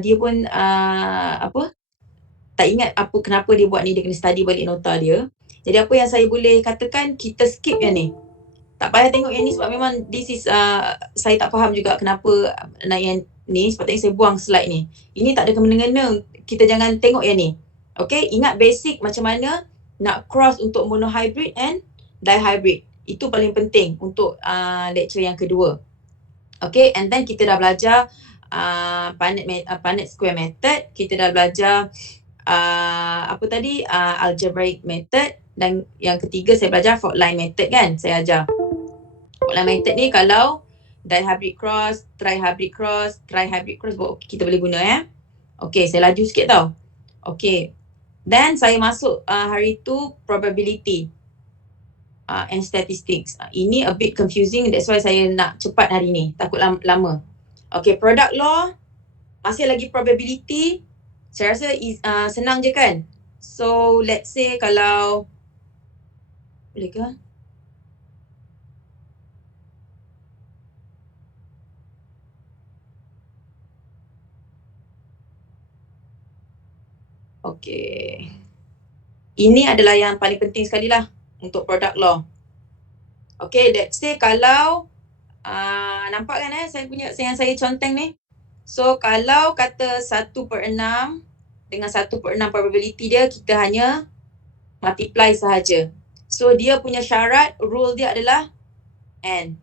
dia pun tak ingat apa kenapa dia buat ni, dia kena study balik nota dia. Jadi apa yang saya boleh katakan, kita skip yang ni. Tak payah tengok yang ni sebab memang this is saya tak faham juga kenapa nak yang ni, sepatutnya saya buang slide ni. Ini tak ada kena-mengena, kita jangan tengok yang ni. Okay, ingat basic macam mana nak cross untuk monohybrid and dihybrid. Itu paling penting untuk lecture yang kedua. Okay, and then kita dah belajar Punnett square method, kita dah belajar apa tadi, algebraic method, dan yang ketiga saya belajar fault line method kan, saya ajar. Fault line method ni kalau dihybrid cross, trihybrid cross, kita boleh guna ya. Okay, saya laju sikit tau. Okay, then saya masuk hari tu probability and statistics. Ini a bit confusing, that's why saya nak cepat hari ni, takut lama. Okay, product law, masih lagi probability. Saya rasa senang je kan. So let's say kalau, boleh ke? Okay, ini adalah yang paling penting sekali lah untuk product law. Okay, let's say kalau nampak kan saya punya, yang saya conteng ni. So kalau kata 1/6 dengan 1/6 probability dia, kita hanya multiply sahaja. So dia punya syarat, rule dia adalah N.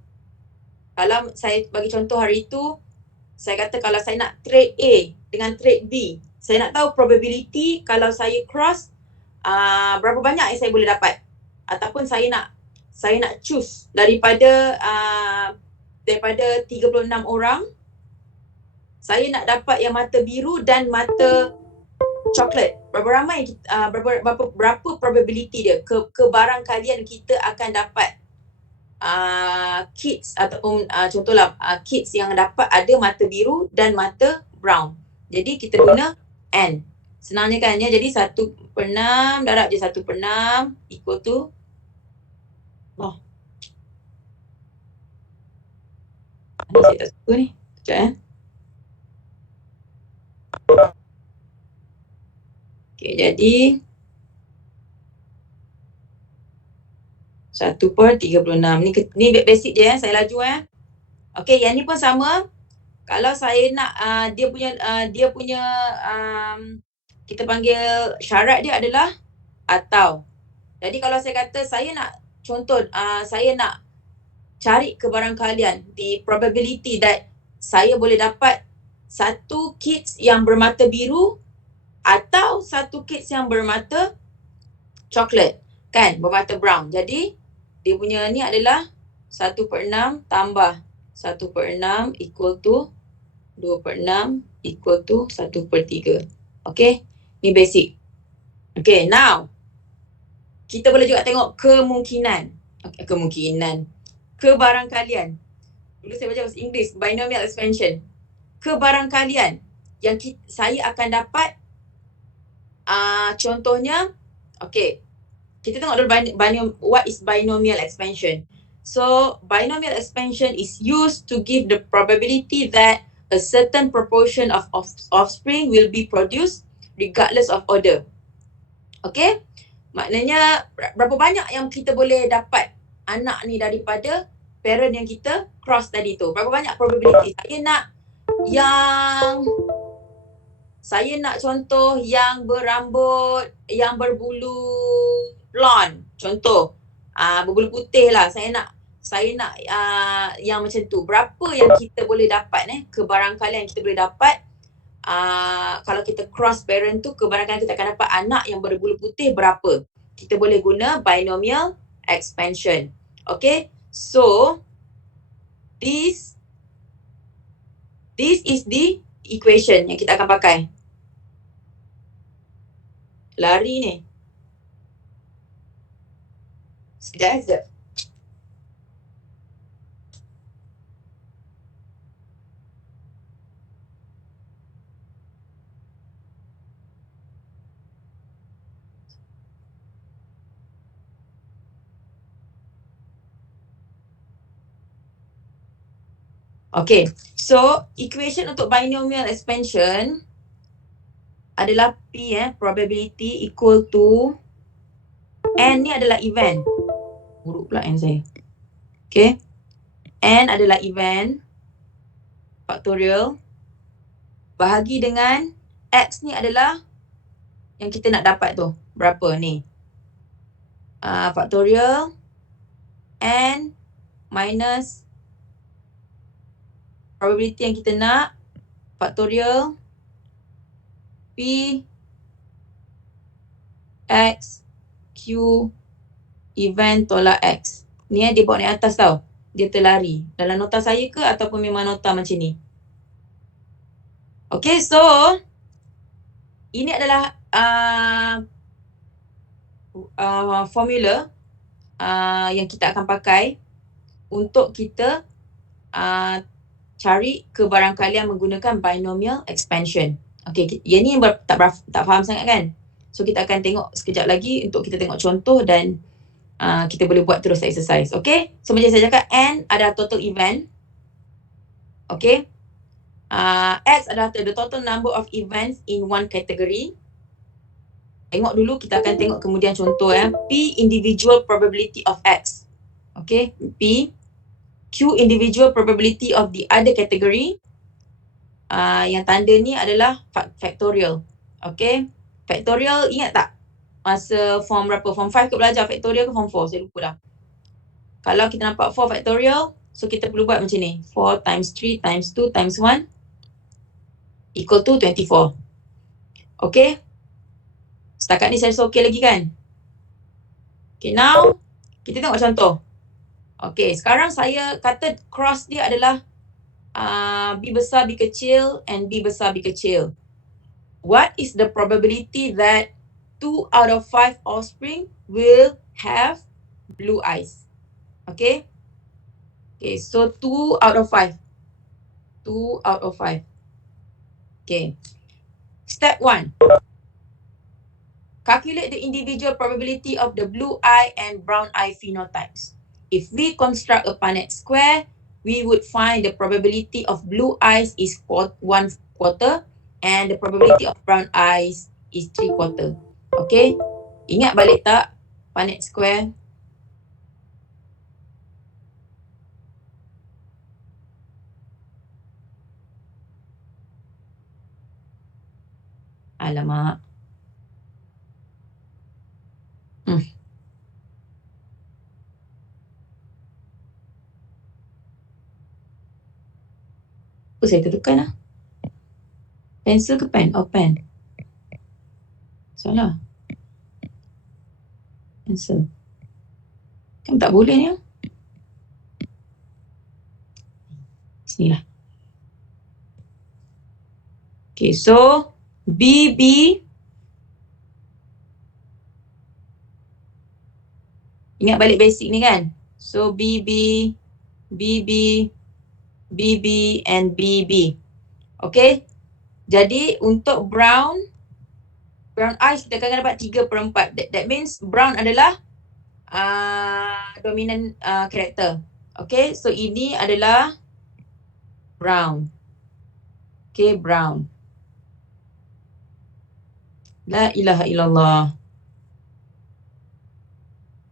Kalau saya bagi contoh hari tu, saya kata kalau saya nak trade A dengan trade B, saya nak tahu probability kalau saya cross berapa banyak yang saya boleh dapat. Ataupun saya nak choose daripada 36 orang, saya nak dapat yang mata biru dan mata coklat. Berapa ramai berapa probability dia, kebarangkalian kita akan dapat kids ataupun contohlah kids yang dapat ada mata biru dan mata brown. Jadi kita guna N. Senangnya kan ya. Jadi 1/6 darab je 1/6 equal to ni saya tak suka ni. Sekejap Okay, jadi 1/36. Ni basic je saya laju Okay, yang ni pun sama. Kalau saya nak dia punya kita panggil syarat dia adalah atau. Jadi kalau saya kata saya nak contoh saya nak cari kebarangkalian the probability that saya boleh dapat satu kids yang bermata biru atau satu kids yang bermata coklat kan, bermata brown. Jadi dia punya ni adalah 1/6 tambah 1/6 equal to 2/6 equal to 1/3. Okay, ni basic. Okay, now kita boleh juga tengok kemungkinan. Okay, kebarangkalian. Dulu saya baca bahasa Inggeris, binomial expansion. Kebarangkalian yang saya akan dapat contohnya, okay, kita tengok dulu what is binomial expansion. So binomial expansion is used to give the probability that a certain proportion of offspring will be produced regardless of order. Okay, maknanya berapa banyak yang kita boleh dapat anak ni daripada parent yang kita cross tadi tu. Berapa banyak probability. Saya nak contoh yang berambut, yang berbulu blonde. Contoh, berbulu putih lah. Saya nak yang macam tu. Berapa yang kita boleh dapat kebarangkalian yang kita boleh dapat kalau kita cross parent tu, kebarangkalian kita akan dapat anak yang berbulu putih berapa. Kita boleh guna binomial expansion. Okay, so this is the equation yang kita akan pakai. Lari ni. Sekejap. Okay, so equation untuk binomial expansion adalah P probability equal to N ni adalah event. Buruk pula N saya. Okay, N adalah event factorial bahagi dengan X ni adalah yang kita nak dapat tu. Berapa ni? Factorial N minus probability yang kita nak factorial P X Q event tolak X. Ni dia bawa naik atas tau. Dia terlari. Dalam nota saya ke ataupun memang nota macam ni? Okay, so ini adalah formula yang kita akan pakai untuk kita cari kebarangkalian menggunakan binomial expansion. Okay, yang ni tak faham sangat kan? So kita akan tengok sekejap lagi untuk kita tengok contoh dan kita boleh buat terus exercise. Okay, so macam saya cakap, N adalah total event. Okay, X adalah the total number of events in one category. Tengok dulu, kita akan tengok kemudian contoh P individual probability of X. Okay, P. Q individual probability of the other category. Yang tanda ni adalah factorial. Okay, factorial ingat tak? Masa form berapa? Form 5 ke belajar factorial ke form 4? Saya lupa dah. Kalau kita nampak 4 factorial, so kita perlu buat macam ni. 4 times 3 times 2 times 1 equal to 24. Okay? Setakat ni saya rasa okay lagi kan? Okay, now kita tengok contoh. Okay, sekarang saya kata cross dia adalah B besar, B kecil and B besar, B kecil. What is the probability that 2 out of 5 offspring will have blue eyes? Okay? Okay, so 2 out of 5. 2 out of 5. Okay. Step 1. Calculate the individual probability of the blue eye and brown eye phenotypes. If we construct a Punnett square, we would find the probability of blue eyes is 1/4 and the probability of brown eyes is 3/4. Okay? Ingat balik tak Punnett square? Alamak. Apa saya tertekan lah? Pencil ke pen? Oh, pen. Salah. Pencil. Kan tak boleh ni. Sinilah. Okay, so BB. Ingat balik basic ni kan? So BB, BB, BB and BB. Okay. Jadi untuk brown eyes kita akan dapat 3/4. That means brown adalah dominant character. Okay. So ini adalah brown. Okay, brown. La ilaha illallah.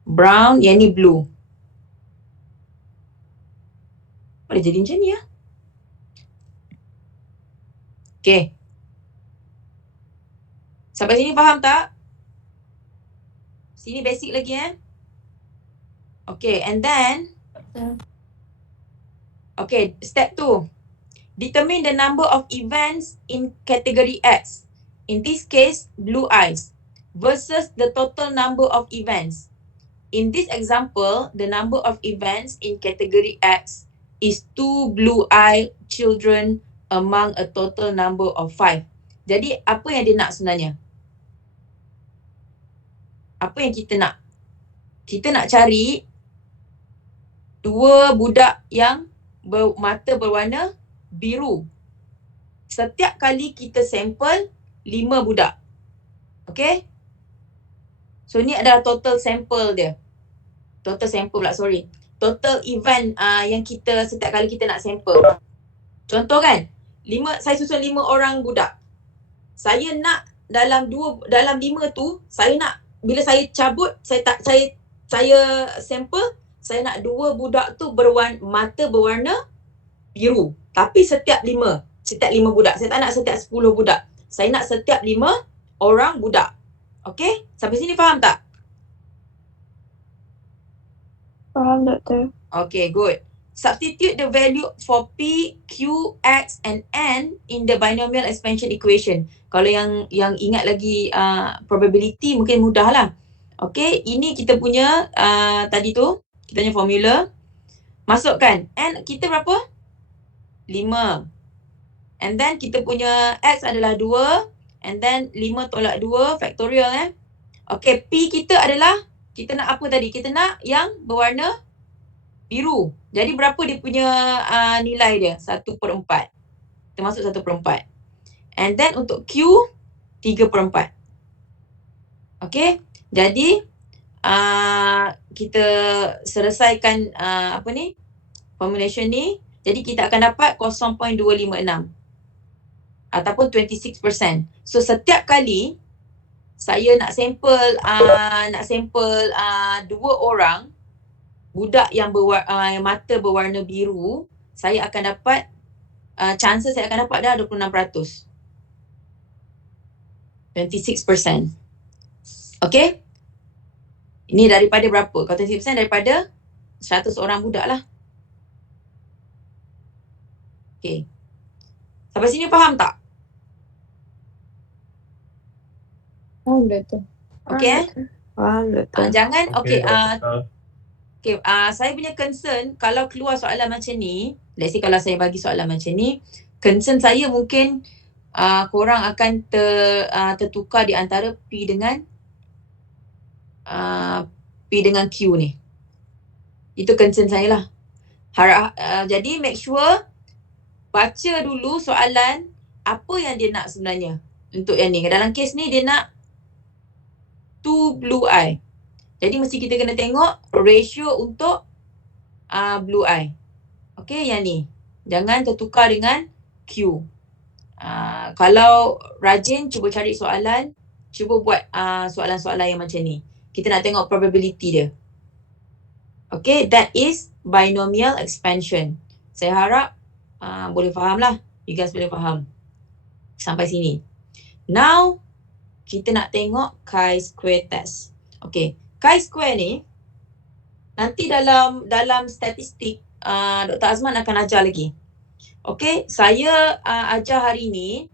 Brown, yang ni blue. Boleh jadi macam ni ya. Okay. Sampai sini faham tak? Sini basic lagi Okay, and then okay, step 2. Determine the number of events in category X. In this case, blue eyes versus the total number of events. In this example, the number of events in category X is 2 blue-eyed children among a total number of 5. Jadi, apa yang dia nak sebenarnya? Apa yang kita nak? Kita nak cari 2 budak yang mata berwarna biru. Setiap kali kita sampel 5 budak. Okay? So, ni adalah total sample dia. Total sample pula, sorry. Total event yang kita setiap kali kita nak sample. Contoh kan, saya susun 5 orang budak. Saya nak dalam 5 tu, saya nak bila saya cabut, saya sampel, saya nak 2 budak tu mata berwarna biru. Tapi setiap 5 budak. Saya tak nak setiap 10 budak. Saya nak setiap 5 orang budak. Okay? Sampai sini faham tak? Faham, Doktor. Okay, good. Substitute the value for P, Q, X and N in the binomial expansion equation. Kalau yang ingat lagi probability mungkin mudah lah. Okay, ini kita punya tadi tu, kita punya formula. Masukkan. N kita berapa? 5. And then kita punya X adalah 2. And then 5 tolak 2, factorial Okay, P kita adalah, kita nak apa tadi? Kita nak yang berwarna biru. Jadi berapa dia punya nilai dia? 1/4. Termasuk 1/4. And then untuk Q, 3/4. Okay. Jadi kita selesaikan formulation ni. Jadi kita akan dapat 0.256 ataupun 26%. So setiap kali saya nak sampel 2 orang budak yang mata berwarna biru, saya akan dapat chances saya akan dapat dah 26%. 26%. Okay? Ini daripada berapa? Kalau 26% daripada 100 orang budak lah. Okay. Sampai sini faham tak? Faham, Doktor. Okay Faham, Doktor. Jangan, okay, saya punya concern kalau keluar soalan macam ni, let's say kalau saya bagi soalan macam ni, concern saya mungkin korang akan tertukar di antara P dengan Q ni. Itu concern saya lah. Jadi make sure baca dulu soalan apa yang dia nak sebenarnya untuk yang ni. Dalam kes ni dia nak 2 blue eye. Jadi mesti kita kena tengok ratio untuk blue eye. Okay, yang ni. Jangan tertukar dengan Q. Kalau rajin, cuba cari soalan. Cuba buat soalan-soalan yang macam ni. Kita nak tengok probability dia. Okay, that is binomial expansion. Saya harap boleh faham lah. You guys boleh faham. Sampai sini. Now, kita nak tengok chi-square test. Okay, chi-square ni, nanti dalam statistik, Dr. Azman akan ajar lagi. Okay, saya ajar hari ni,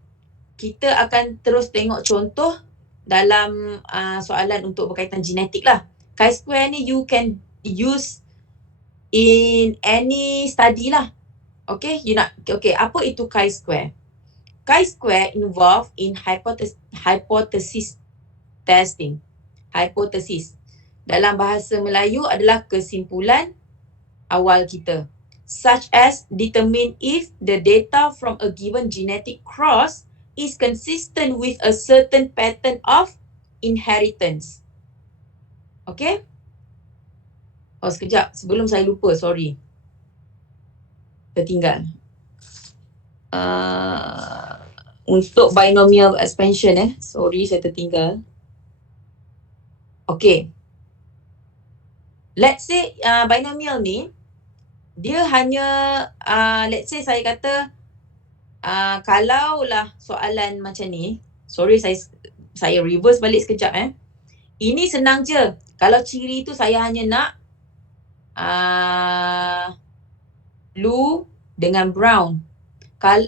kita akan terus tengok contoh dalam soalan untuk berkaitan genetik lah. Chi-square ni you can use in any study lah. Okay, apa itu chi-square? Chi-square involved in hypothesis testing. Hypothesis dalam bahasa Melayu adalah kesimpulan awal kita. Such as determine if the data from a given genetic cross is consistent with a certain pattern of inheritance. Okay? Oh, sekejap. Sebelum saya lupa, sorry. Tertinggal. Untuk binomial expansion sorry saya tertinggal. Okay. Let's say binomial ni, dia hanya, let's say saya kata, kalaulah soalan macam ni, sorry saya reverse balik sekejap Ini senang je. Kalau ciri tu saya hanya nak blue dengan brown.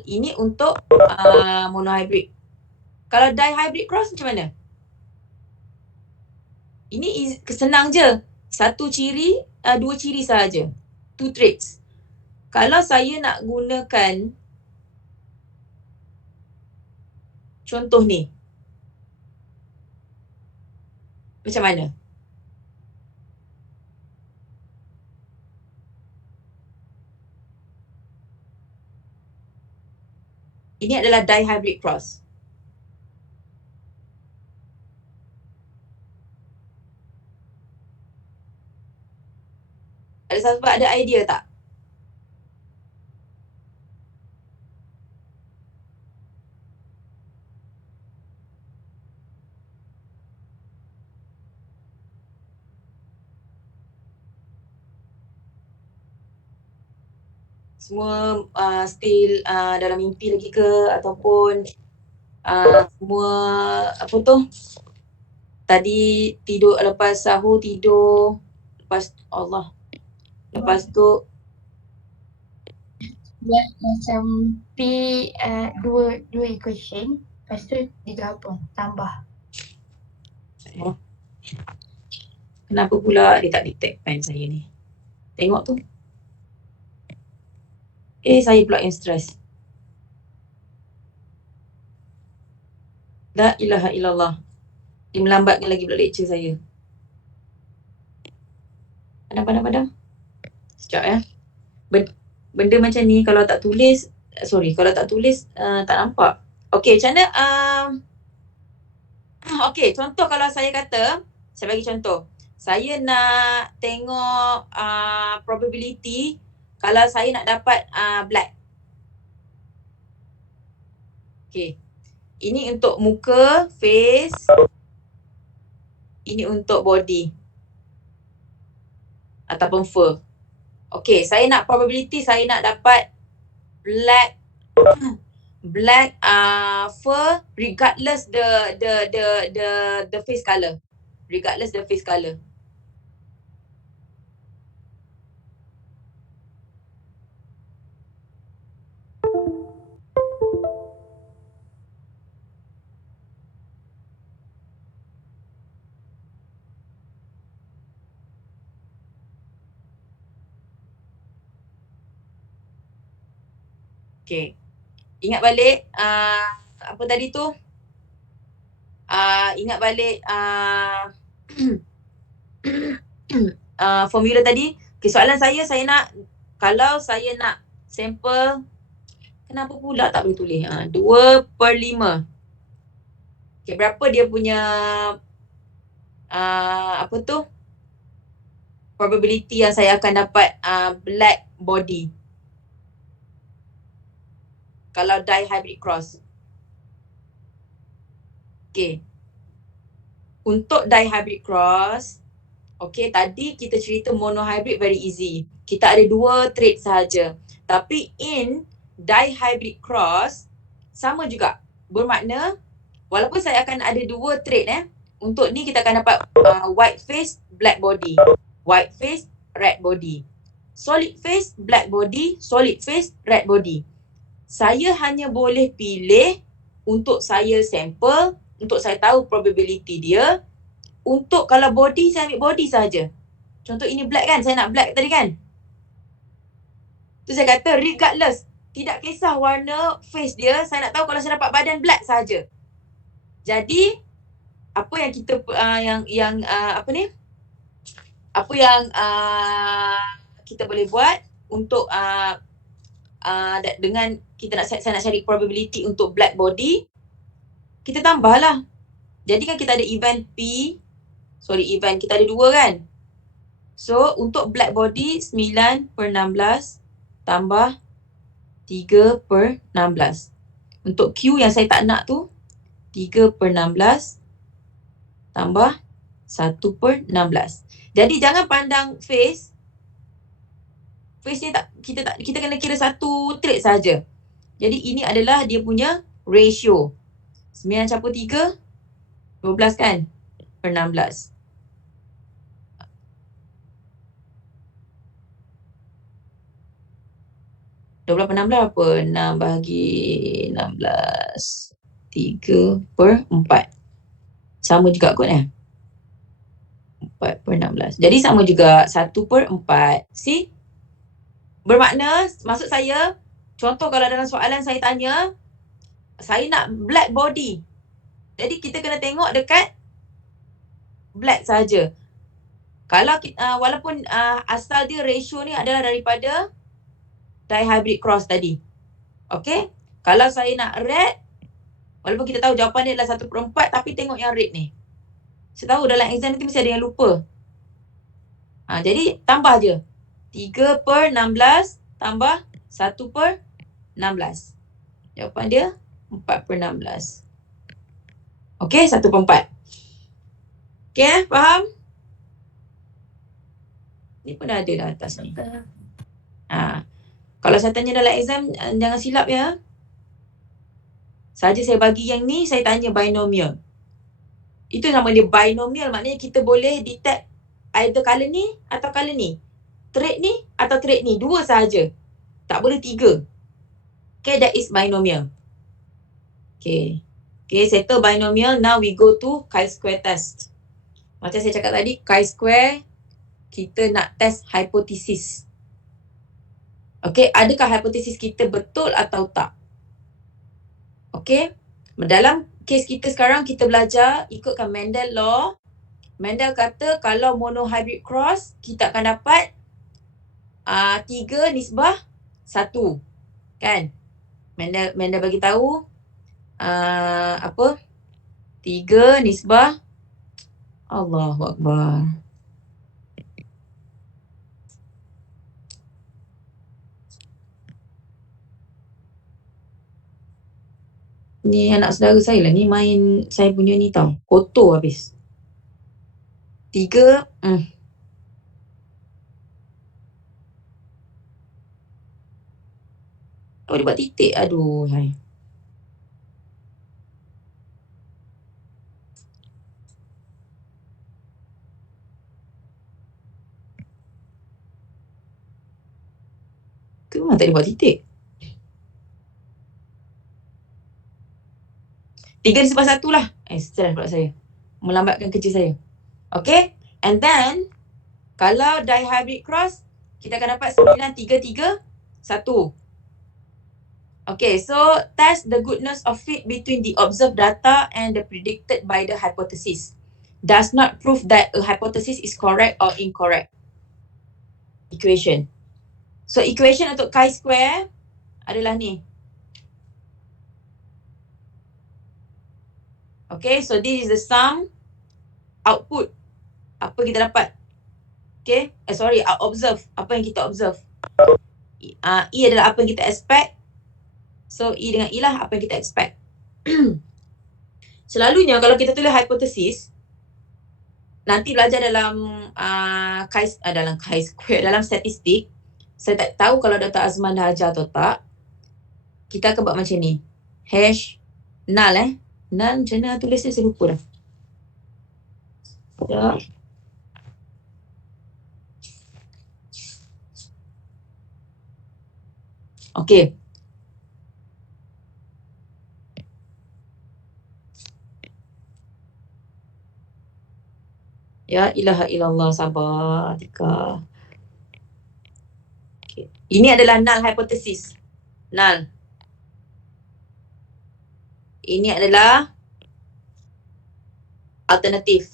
Ini untuk monohybrid. Kalau dihybrid cross macam mana? Ini senang je. Satu ciri, dua ciri sahaja. 2 traits. Kalau saya nak gunakan contoh ni, macam mana? Ini adalah dihybrid cross. Ada siapa ada idea tak? Semua still dalam mimpi lagi ke, ataupun semua apa tu, tadi tidur lepas sahur tidur, lepas lepas tu buat macam dua equation, lepas tu digabung, tambah. kenapa pula dia tak detect pen saya ni? Tengok tu. Saya pula yang stress. La ilaha illallah. Dia melambatkan lagi pula lecture saya. Padam. Sekejap ya. Benda macam ni kalau tak tulis, tak nampak. Okey, macam mana? Okey, contoh kalau saya kata, saya bagi contoh. Saya nak tengok probability kalau saya nak dapat black. Okey. Ini untuk muka, face. Ini untuk body. Ataupun fur. Okey, saya nak probability saya nak dapat black fur regardless the face color. Regardless the face color. Okay. Ingat balik apa tadi tu? Ingat balik formula tadi. Okay, soalan saya nak, kalau saya nak sampel, kenapa pula tak boleh tulis? 2/5. Okay, berapa dia punya apa tu? Probability yang saya akan dapat black body. Kalau dihybrid cross. Okay. Untuk dihybrid cross, okay, tadi kita cerita monohybrid very easy. Kita ada 2 trait sahaja. Tapi in dihybrid cross, sama juga. Bermakna, walaupun saya akan ada 2 trait untuk ni kita akan dapat white face, black body. White face, red body. Solid face, black body. Solid face, red body. Saya hanya boleh pilih untuk saya sampel, untuk saya tahu probability dia. Untuk kalau body, saya ambil body saja. Contoh ini black kan, saya nak black tadi kan. Tu saya kata regardless, tidak kisah warna face dia, saya nak tahu kalau saya dapat badan black saja. Jadi apa yang kita apa ni? Apa yang kita boleh buat untuk dengan saya nak cari probability untuk black body, kita tambahlah. Jadi kan kita ada event kita ada 2 kan. So untuk black body 9/16 tambah 3/16. Untuk Q yang saya tak nak tu 3/16 tambah 1/16. Jadi jangan pandang face. Face ni kita kena kira satu trait saja. Jadi ini adalah dia punya ratio. 9/3 12 kan? Per 16. Dua belas per 16 apa? 6 bahagi 16. 3/4. Sama juga kot 4/16. Jadi sama juga 1/4. See? Bermakna, maksud saya, contoh kalau dalam soalan saya tanya, saya nak black body. Jadi kita kena tengok dekat black saja. Kalau walaupun asal dia ratio ni adalah daripada dihybrid cross tadi. Okay? Kalau saya nak red, walaupun kita tahu jawapan dia adalah 1/4, tapi tengok yang red ni. Saya tahu dalam exam nanti mesti ada yang lupa. Jadi tambah je. 3/16 tambah 1/16. Jawapan dia 4/16. Okay, 1/4. Okay, faham? Ni pun ada dah atas ni. Kalau saya tanya dalam exam, jangan silap ya. Saja saya bagi yang ni, saya tanya binomial. Itu nama dia binomial, maknanya kita boleh detect either colour ni atau colour ni. Trait ni atau trait ni. Dua sahaja. Tak boleh tiga. Okay, that is binomial. Okay. Okay, settle binomial. Now we go to chi-square test. Macam saya cakap tadi, chi-square, kita nak test hipotesis. Okay, adakah hipotesis kita betul atau tak? Okay, dalam kes kita sekarang, kita belajar ikutkan Mendel law. Mendel kata kalau monohybrid cross, kita akan dapat 3:1. Kan? Mendel bagi tahu apa? 3:, Allahu Akbar. Ni anak saudara saya lah ni main saya punya ni tau. Kotor habis. 3. Oh, dia buat titik. Aduh, saya. Ke memang tak dia buat titik? 3/1 lah. Stress pula saya. Melambatkan kerja saya. Okay. And then, kalau dihybrid cross, kita akan dapat 9:3:1. Okay, so test the goodness of fit between the observed data and the predicted by the hypothesis. Does not prove that a hypothesis is correct or incorrect. Equation. So equation untuk chi-square adalah ni. Okay, so this is the sum output. Apa kita dapat. Okay, observe. Apa yang kita observe. E adalah apa yang kita expect. So E dengan E lah apa yang kita expect. Selalunya kalau kita tulis hipotesis, nanti belajar dalam chi-square, dalam statistik, saya tak tahu kalau Dr. Azman dah ajar atau tak. Kita akan buat macam ni. Hash null null macam mana tulisnya saya lupa dah. Ya. Okay. Ya ilaha illallah, sabar Atika. Okay. Ini adalah null hypothesis. Null. Ini adalah alternatif.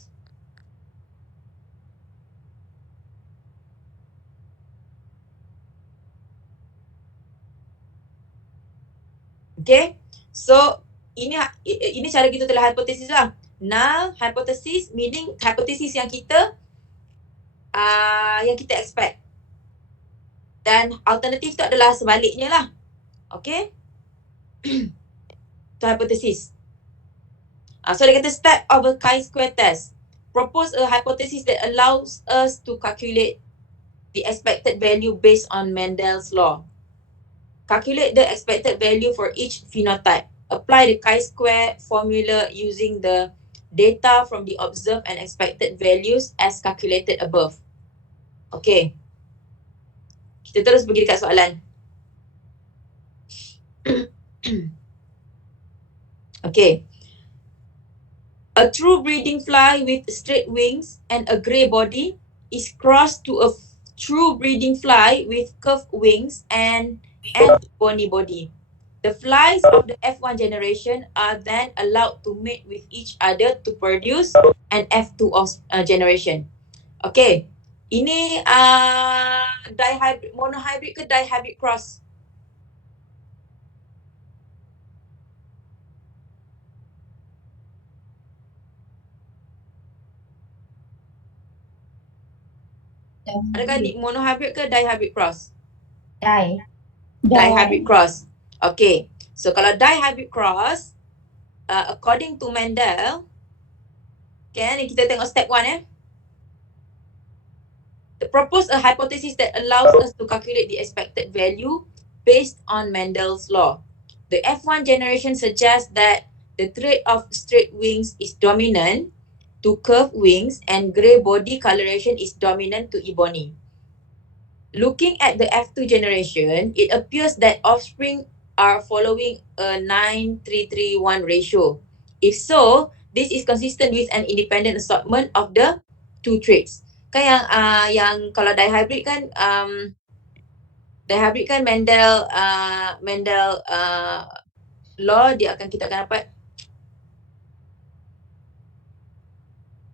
Okay. So ini cara kita tulis hipotesis lah. Null hypothesis meaning hypotesis yang kita expect. Dan alternatif tu adalah sebaliknya lah. Okay. Itu hypotesis. So dia kata step of a chi-square test. Propose a hypothesis that allows us to calculate the expected value based on Mendel's law. Calculate the expected value for each phenotype. Apply the chi-square formula using the data from the observed and expected values as calculated above. Okay. Kita terus pergi dekat soalan. Okay. A true breeding fly with straight wings and a grey body is crossed to a true breeding fly with curved wings and bony body. The flies of the F1 generation are then allowed to mate with each other to produce an F2 generation. Okay. Ini monohybrid ke dihybrid cross? Adakah ni monohybrid ke dihybrid cross? Dihybrid cross. Okay. So kalau dihybrid cross, according to Mendel, okay, ni kita tengok step 1 Propose a hypothesis that allows us to calculate the expected value based on Mendel's law. The F1 generation suggests that the trait of straight wings is dominant to curved wings and grey body coloration is dominant to ebony. Looking at the F2 generation, it appears that offspring are following a 9:3:1 ratio. If so, this is consistent with an independent assortment of the two traits. Kan yang kalau dihybrid kan Mendel law dia akan kita akan dapat.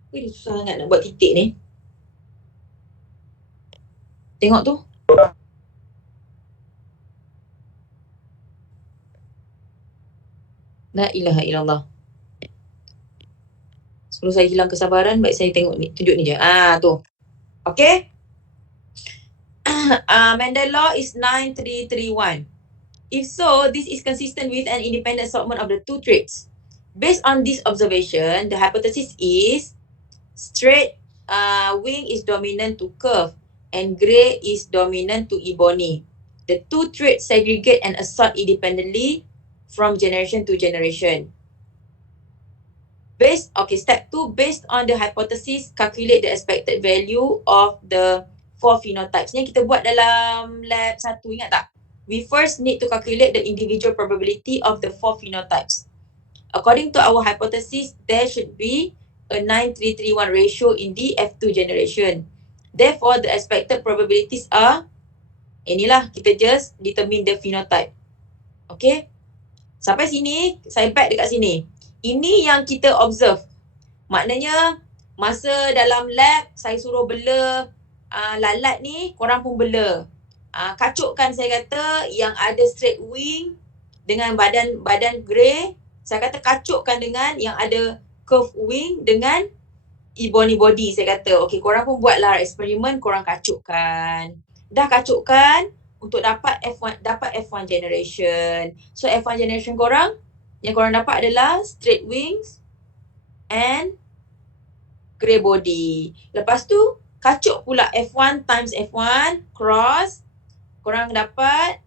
Wih, susah sangat nak buat titik ni. Tengok tu. La ilaha illallah. Sebelum saya hilang kesabaran, baik saya tengok ni, tunjuk ni je. Tu. Okay. Mendel law is 9:3:1. If so, this is consistent with an independent assortment of the two traits. Based on this observation, the hypothesis is straight wing is dominant to curve and grey is dominant to ebony. The two traits segregate and assort independently from generation to generation. Step 2, based on the hypothesis, calculate the expected value of the 4 phenotypes. Ni kita buat dalam lab 1, ingat tak? We first need to calculate the individual probability of the 4 phenotypes. According to our hypothesis, there should be a 9:3:1 ratio in the F2 generation. Therefore, the expected probabilities are, inilah kita just determine the phenotype. Okay? Sampai sini, saya back dekat sini. Ini yang kita observe. Maknanya, masa dalam lab, saya suruh bela lalat ni, korang pun bela. Kacukkan saya kata yang ada straight wing dengan badan grey. Saya kata kacukkan dengan yang ada curve wing dengan ebony body. Saya kata, okay, korang pun buatlah eksperimen, korang kacukkan. Dah kacukkan untuk dapat F1 generation. So F1 generation korang, yang korang dapat adalah straight wings and grey body. Lepas tu, kacuk pula F1 times F1 cross. Korang dapat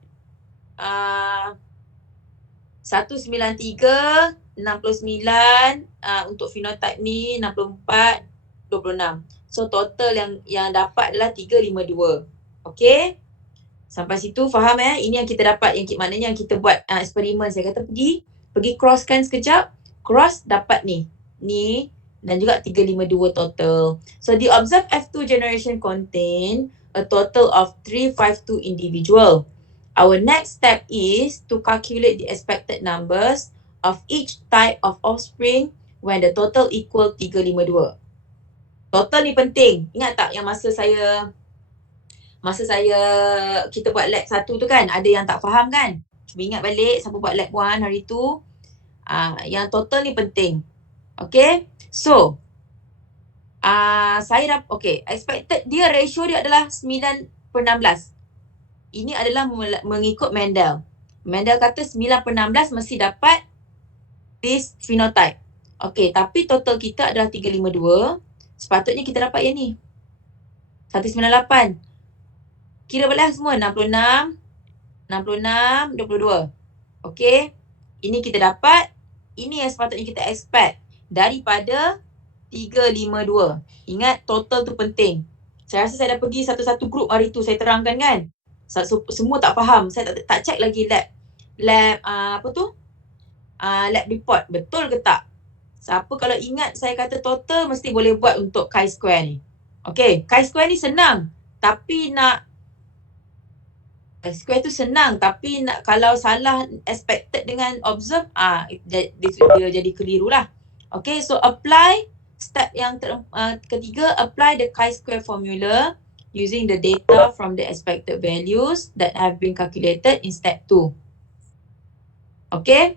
193, 69 untuk phenotype ni, 64, 26. So total yang dapat adalah 352. Okay? Sampai situ faham Ini yang kita dapat, maknanya yang kita buat eksperimen. Saya kata pergi crosskan sekejap, cross dapat ni dan juga 352 total. So the observed F2 generation contain a total of 352 individual. Our next step is to calculate the expected numbers of each type of offspring when the total equal 352. Total ni penting. Ingat tak yang masa saya kita buat lab 1 tu kan, ada yang tak faham kan? Cuba ingat balik siapa buat lab 1 hari tu. Yang total ni penting. Okay? So, saya dah, expected dia, ratio dia adalah 9/16. Ini adalah mengikut Mendel. Mendel kata 9/16 mesti dapat this phenotype. Okay, tapi total kita adalah 352. Sepatutnya kita dapat yang ni. 198. Kira belah semua, 66, 22. Okay, ini kita dapat. Ini yang sepatutnya kita expect daripada 352. Ingat, total tu penting. Saya rasa saya dah pergi satu-satu grup hari tu, saya terangkan kan. Semua tak faham. Saya tak check lagi lab report. Betul ke tak? Siapa kalau ingat saya kata total, mesti boleh buat untuk chi-square ni. Okay, chi-square ni senang. Tapi chi-square tu senang. Tapi kalau salah expected dengan observe, dia jadi keliru lah. Okay, so apply step yang ketiga, apply the chi-square formula using the data from the expected values that have been calculated in step 2. Okay.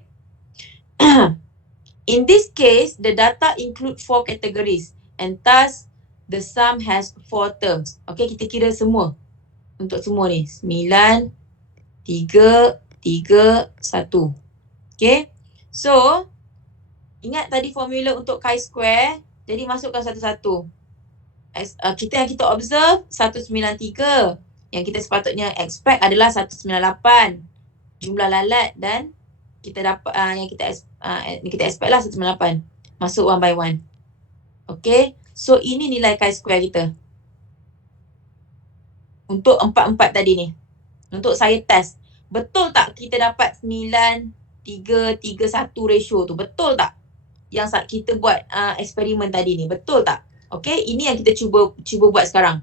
In this case, the data include 4 categories and thus the sum has 4 terms. Okay, kita kira semua. Untuk semua ni, 9, 3, 3, 1. Okay. So, ingat tadi formula untuk chi-square, jadi masukkan satu-satu. Yang kita observe 193. Yang kita sepatutnya expect adalah 198 jumlah lalat dan kita dapat yang kita expect lah 198 masuk one by one. Okay, so ini nilai chi-square kita untuk 4-4 tadi ni. Untuk saya test, betul tak kita dapat 9:3:1 ratio tu? Betul tak? Yang kita buat eksperimen tadi ni, betul tak? Okay, ini yang kita cuba buat sekarang.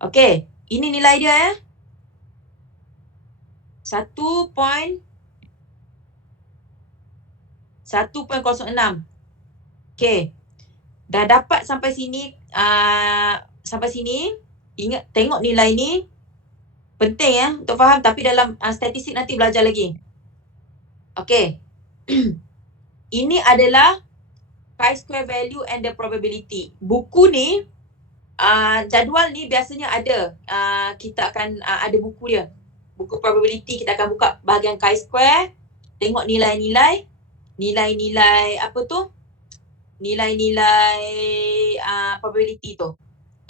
Okay, ini nilai dia 1.06. Okay, dah dapat sampai sini, ingat tengok nilai ni penting ya untuk faham, tapi dalam statistik nanti belajar lagi. Okay. Ini adalah chi-square value and the probability. Buku ni, jadual ni biasanya ada. Kita akan ada buku dia. Buku probability, kita akan buka bahagian chi-square, tengok nilai-nilai apa tu? Nilai-nilai probability tu.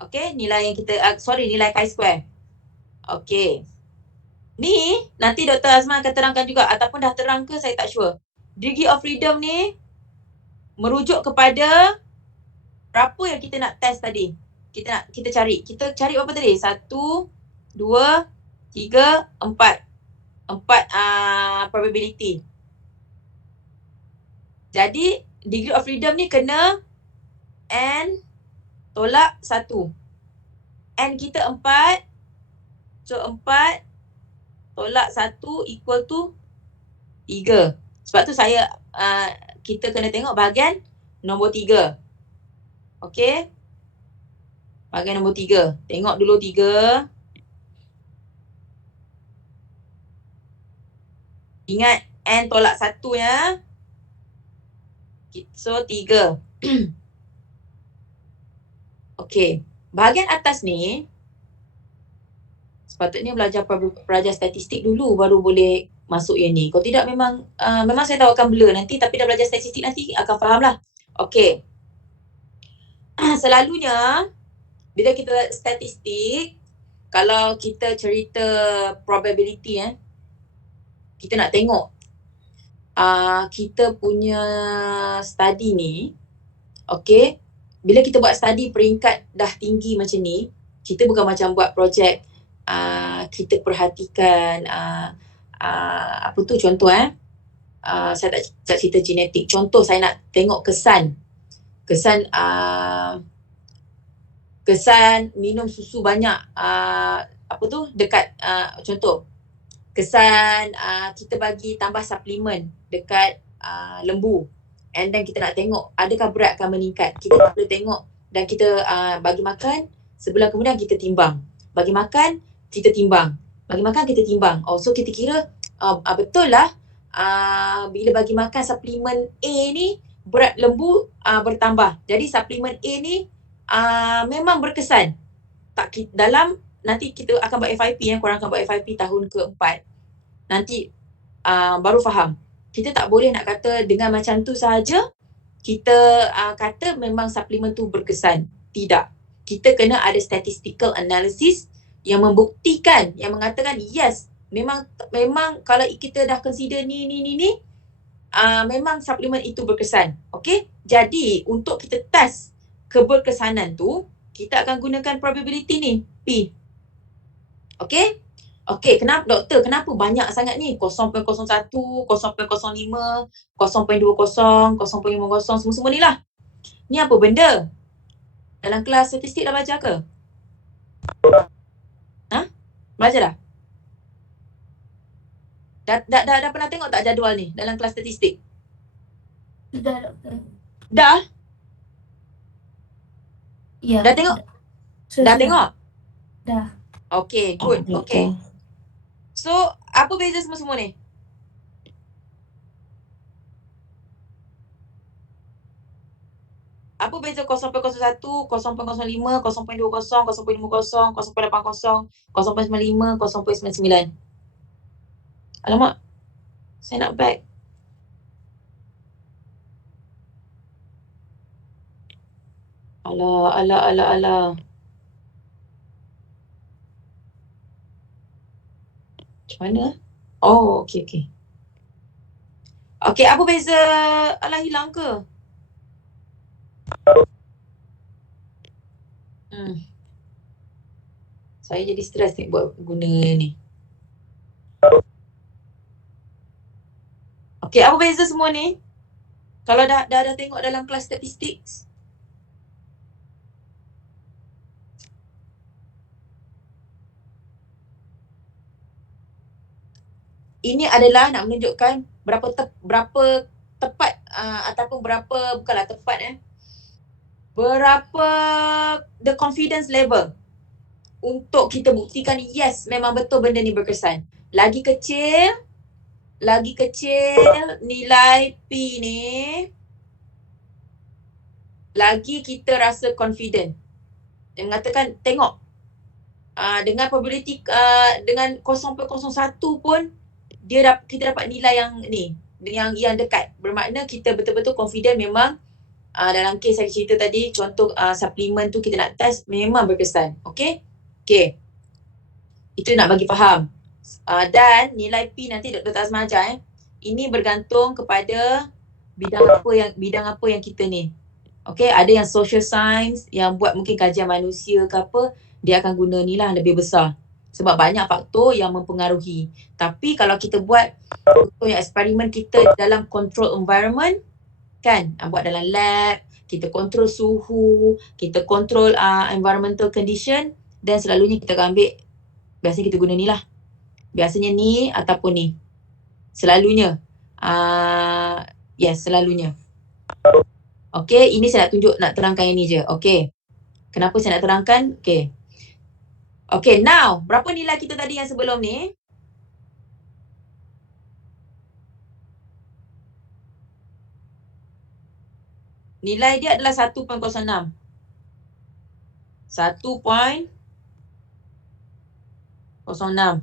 Okay, nilai yang kita, nilai chi-square. Okay. Ni nanti Dr. Azman akan terangkan juga, ataupun dah terang ke saya tak sure. Degree of freedom ni merujuk kepada berapa yang kita nak test tadi. Kita cari berapa tadi? 1, 2, 3, 4. 4 probability. Jadi degree of freedom ni kena N tolak 1. N kita 4. So 4 tolak 1 equal to 3. Sebab tu kita kena tengok bahagian nombor 3. Okay. Bahagian nombor 3. Tengok dulu 3. Ingat N tolak 1 ya. So 3. Okay. Bahagian atas ni sepatutnya belajar statistik dulu baru boleh masuk yang ni. Kalau tidak memang saya tahu akan blur nanti, tapi dah belajar statistik nanti akan faham lah. Okay. Selalunya bila kita statistik, kalau kita cerita probability kita nak tengok kita punya study ni, okay, bila kita buat study peringkat dah tinggi macam ni, kita bukan macam buat projek kita perhatikan apa tu contoh saya tak cerita genetik. Contoh saya nak tengok kesan minum susu banyak apa tu dekat contoh kesan kita bagi tambah suplemen dekat lembu, and then kita nak tengok adakah berat akan meningkat. Kita tak boleh tengok dan kita bagi makan, sebulan kemudian kita timbang, bagi makan kita timbang, bagi makan kita timbang. So kita kira betul lah bila bagi makan suplemen A ni berat lembu bertambah. Jadi suplemen A ni memang berkesan. Dalam nanti kita akan buat FYP korang akan buat FYP tahun ke-4. Nanti baru faham. Kita tak boleh nak kata dengan macam tu sahaja kita kata memang suplemen tu berkesan. Tidak. Kita kena ada statistical analysis yang membuktikan, yang mengatakan yes, memang kalau kita dah consider ni memang suplemen itu berkesan. Okay? Jadi untuk kita test keberkesanan tu, kita akan gunakan probability ni, P. Okay? Okay, kenapa banyak sangat ni? 0.01, 0.05, 0.20, 0.50, semua ni lah. Ni apa benda? Dalam kelas statistik dah belajar ke? Belajar dah? Dah pernah tengok tak jadual ni dalam kelas statistik? Sudah, Doktor. Dah? Ya. Dah tengok? Dah tengok? Dah. Okay, good. Okay. So, apa beza semua ni? Apa beza 0.01, 0.05, 0.20, 0.50, 0.80, 0.95, 0.99? Alamak. Saya nak back. Alah. Mana? Oh, okey. Okey, apa beza? Alah, hilang ke? Saya jadi stres ni buat guna ni. Okey, apa beza semua ni? Kalau dah tengok dalam kelas statistik. Ini adalah nak menunjukkan berapa tepat ataupun bukanlah tepat berapa the confidence level untuk kita buktikan yes memang betul benda ni berkesan. Lagi kecil nilai P ni, lagi kita rasa confident. Dia mengatakan tengok dengan probability dengan 0.01 pun kita dapat nilai yang ni, yang dekat. Bermakna kita betul-betul confident memang dalam kes saya cerita tadi, contoh suplemen tu kita nak test memang berkesan. Okey? Okey. Itu nak bagi faham. Dan nilai P nanti Dr. Azman ajar ini bergantung kepada bidang apa yang kita ni. Okey, ada yang social science yang buat mungkin kajian manusia ke apa, dia akan guna ni lah lebih besar. Sebab banyak faktor yang mempengaruhi. Tapi kalau kita buat contohnya eksperimen kita dalam control environment, kan, buat dalam lab, kita kontrol suhu, kita kontrol environmental condition, dan selalunya kita akan ambil, biasanya kita guna ni lah. Biasanya ni ataupun ni. Selalunya. Yes, selalunya. Okey, ini saya nak terangkan yang ni je. Okey. Kenapa saya nak terangkan? Okey. Okey, now, berapa nilai kita tadi yang sebelum ni? Nilai dia adalah 1.06. 1.06.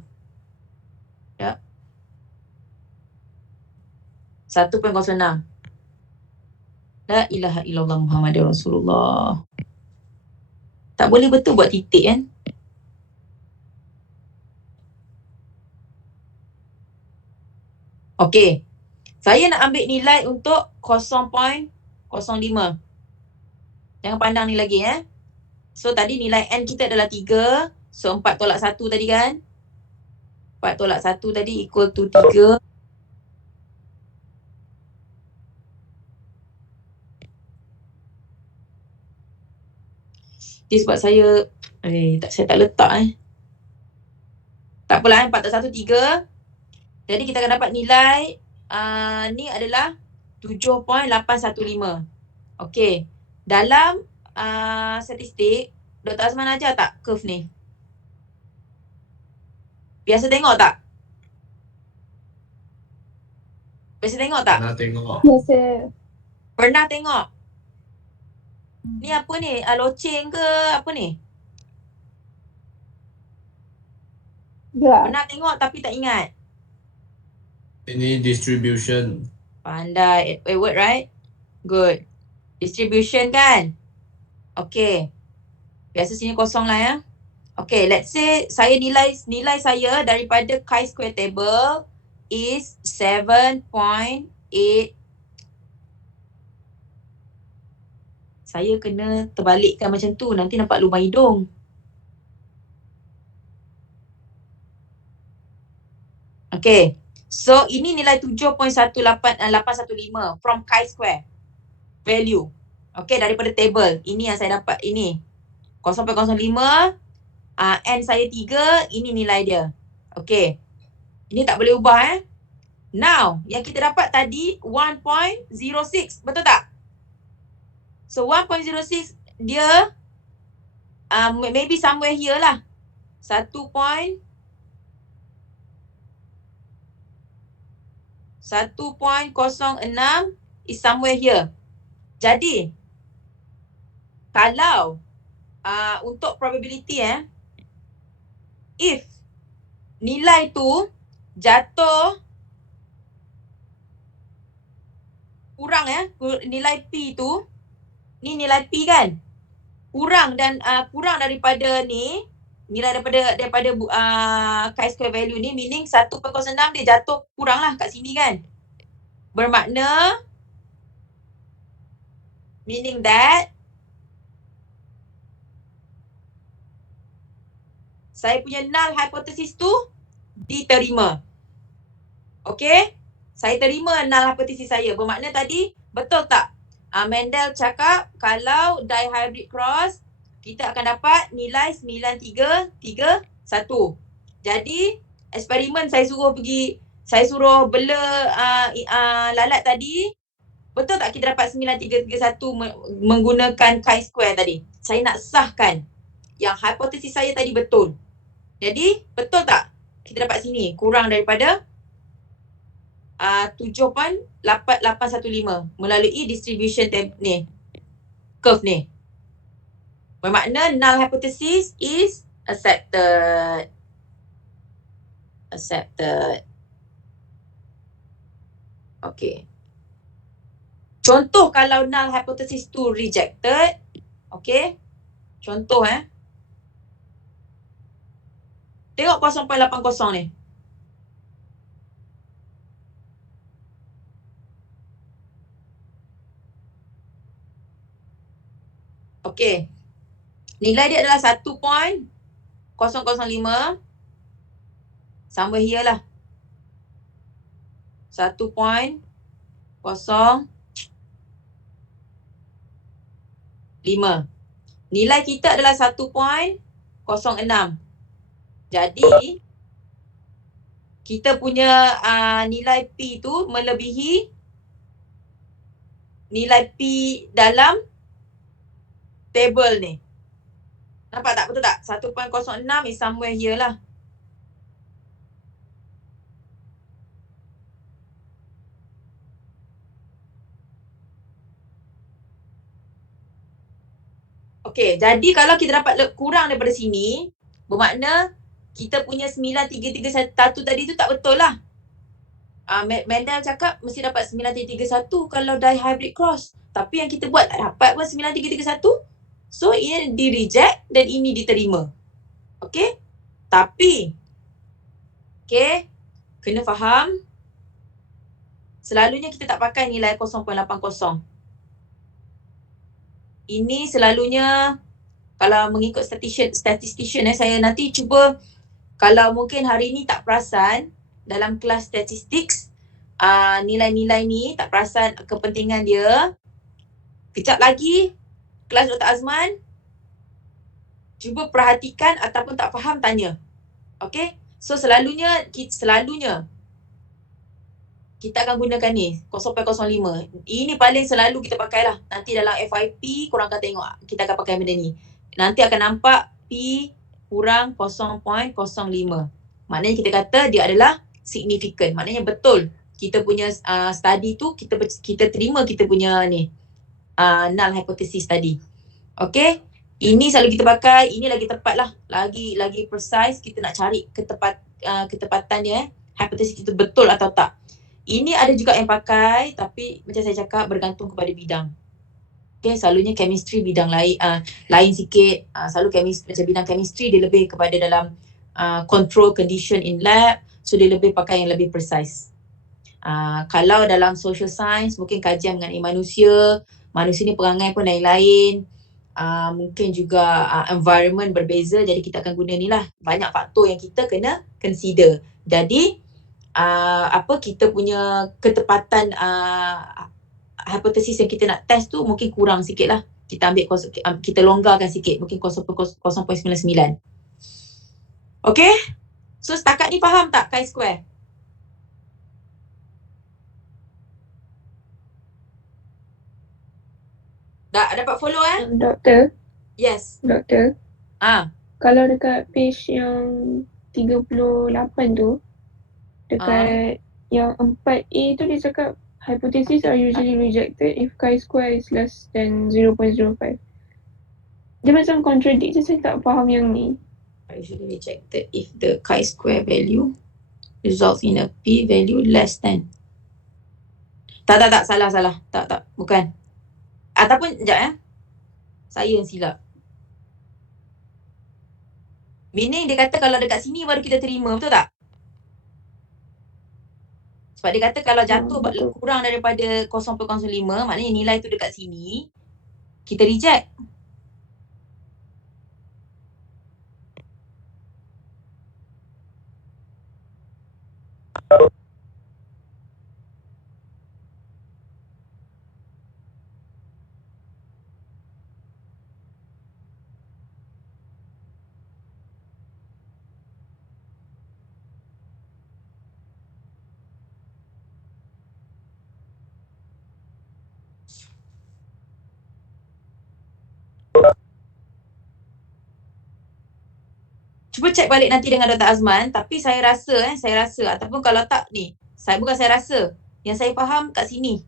Ya. 1.06. La ilaha illallah Muhammadur Rasulullah. Tak boleh betul buat titik kan? Okey. Saya nak ambil nilai untuk 0.05. Jangan pandang ni lagi So tadi nilai N kita adalah 3. So 4 tolak 1 tadi kan? 4 tolak 1 tadi equal to 3. Ini sebab saya tak letak Tak apalah 4 tolak 1, 3. Jadi kita akan dapat nilai ni adalah 7.815. Okey. Dalam statistik, Dr. Azman ajar tak curve ni? Biasa tengok tak? Pernah tengok. Pernah tengok? Ni apa ni? Loceng ke apa ni? Pernah tengok tapi tak ingat? Ini distribution. Pandai. Word right? Good. Distribution kan? Okay. Biasa sini kosong lah Okay, let's say saya nilai saya daripada chi-square table is 7.8. Saya kena terbalikkan macam tu, nanti nampak lubang hidung. Okay. So, ini nilai 7.815 from chi-square value. Okay, daripada table. Ini yang saya dapat. Ini. 0.05. N saya 3. Ini nilai dia. Okay. Ini tak boleh ubah Now, yang kita dapat tadi 1.06. Betul tak? So, 1.06 dia maybe somewhere here lah. 1.06 is somewhere here. Jadi, kalau untuk probability if nilai tu jatuh kurang nilai P tu, ni nilai P kan? Kurang daripada ni, nilai daripada chi-square value ni, meaning 1/6 dia jatuh kurang lah kat sini kan. Bermakna, meaning that saya punya null hypothesis tu diterima. Okay? Saya terima null hypothesis saya. Bermakna tadi, betul tak? Mendel cakap kalau dihybrid cross, kita akan dapat nilai 9331. Jadi, eksperimen saya suruh bela lalat tadi, betul tak kita dapat 9331 menggunakan chi-square tadi? Saya nak sahkan yang hipotesis saya tadi betul. Jadi, betul tak kita dapat sini kurang daripada 7.8815 melalui distribution ni, curve ni. Bermakna null hypothesis is accepted. Okay. Contoh kalau null hypothesis tu rejected, okay. Contoh tengok 0.80 ni. Okay. Nilai dia adalah 1.005. Somewhere here lah. 1.05. Nilai kita adalah 1.06. Jadi, kita punya nilai P tu melebihi nilai P dalam table ni. Nampak tak? Betul tak? 1.06 is somewhere here lah. Okay, jadi kalau kita dapat kurang daripada sini, bermakna kita punya 9331 tadi tu tak betul lah. Mendel cakap mesti dapat 9331 kalau dihybrid cross. Tapi yang kita buat tak dapat pun 9331. So, ini di-reject dan ini diterima. Okay? Tapi, okay, kena faham, selalunya kita tak pakai nilai 0.80. Ini selalunya, kalau mengikut statistician saya nanti cuba, kalau mungkin hari ni tak perasan, dalam kelas statistics, nilai-nilai ni tak perasan kepentingan dia, kejap lagi, kelas Dr. Azman, cuba perhatikan ataupun tak faham, tanya. Okay? So, selalunya kita akan gunakan ni, 0.05. Ini paling selalu kita pakai lah. Nanti dalam FYP, korang akan tengok, kita akan pakai benda ni. Nanti akan nampak P kurang 0.05. Maknanya kita kata dia adalah significant. Maknanya betul. Kita punya study tu, kita terima kita punya ni, null hypothesis tadi. Okay? Ini selalu kita pakai, ini lagi tepat lah. Lagi precise, kita nak cari ketepatan dia, hypothesis kita betul atau tak. Ini ada juga yang pakai, tapi macam saya cakap, bergantung kepada bidang. Okay, selalunya chemistry bidang lain sikit. Selalu macam bidang chemistry, dia lebih kepada dalam control condition in lab. So, dia lebih pakai yang lebih precise. Kalau dalam social science, mungkin kajian mengenai manusia ni perangai pun lain-lain. Mungkin juga environment berbeza, jadi kita akan guna ni lah. Banyak faktor yang kita kena consider. Jadi, kita punya ketepatan hipotesis yang kita nak test tu mungkin kurang sikit lah. Kita ambil, kita longgarkan sikit, mungkin 0.99. Okay? So, setakat ni faham tak chi-square? Dah dapat follow Doktor, Yes. doktor. Kalau dekat page yang 38 tu, dekat yang 4A tu dia cakap hypotheses are usually rejected if chi-square is less than 0.05. Dia macam contradict je, saya tak faham yang ni. Usually rejected if the chi-square value results in a p value less than. Tak, salah. Tak, bukan. Ataupun, sekejap saya yang silap. Meaning dia kata kalau dekat sini baru kita terima, betul tak? Sebab dia kata kalau jatuh betul. kurang daripada 0.05, maknanya nilai tu dekat sini, kita reject. Cuba check balik nanti dengan Dr. Azman, tapi saya rasa ataupun kalau tak ni, saya rasa, yang saya faham kat sini.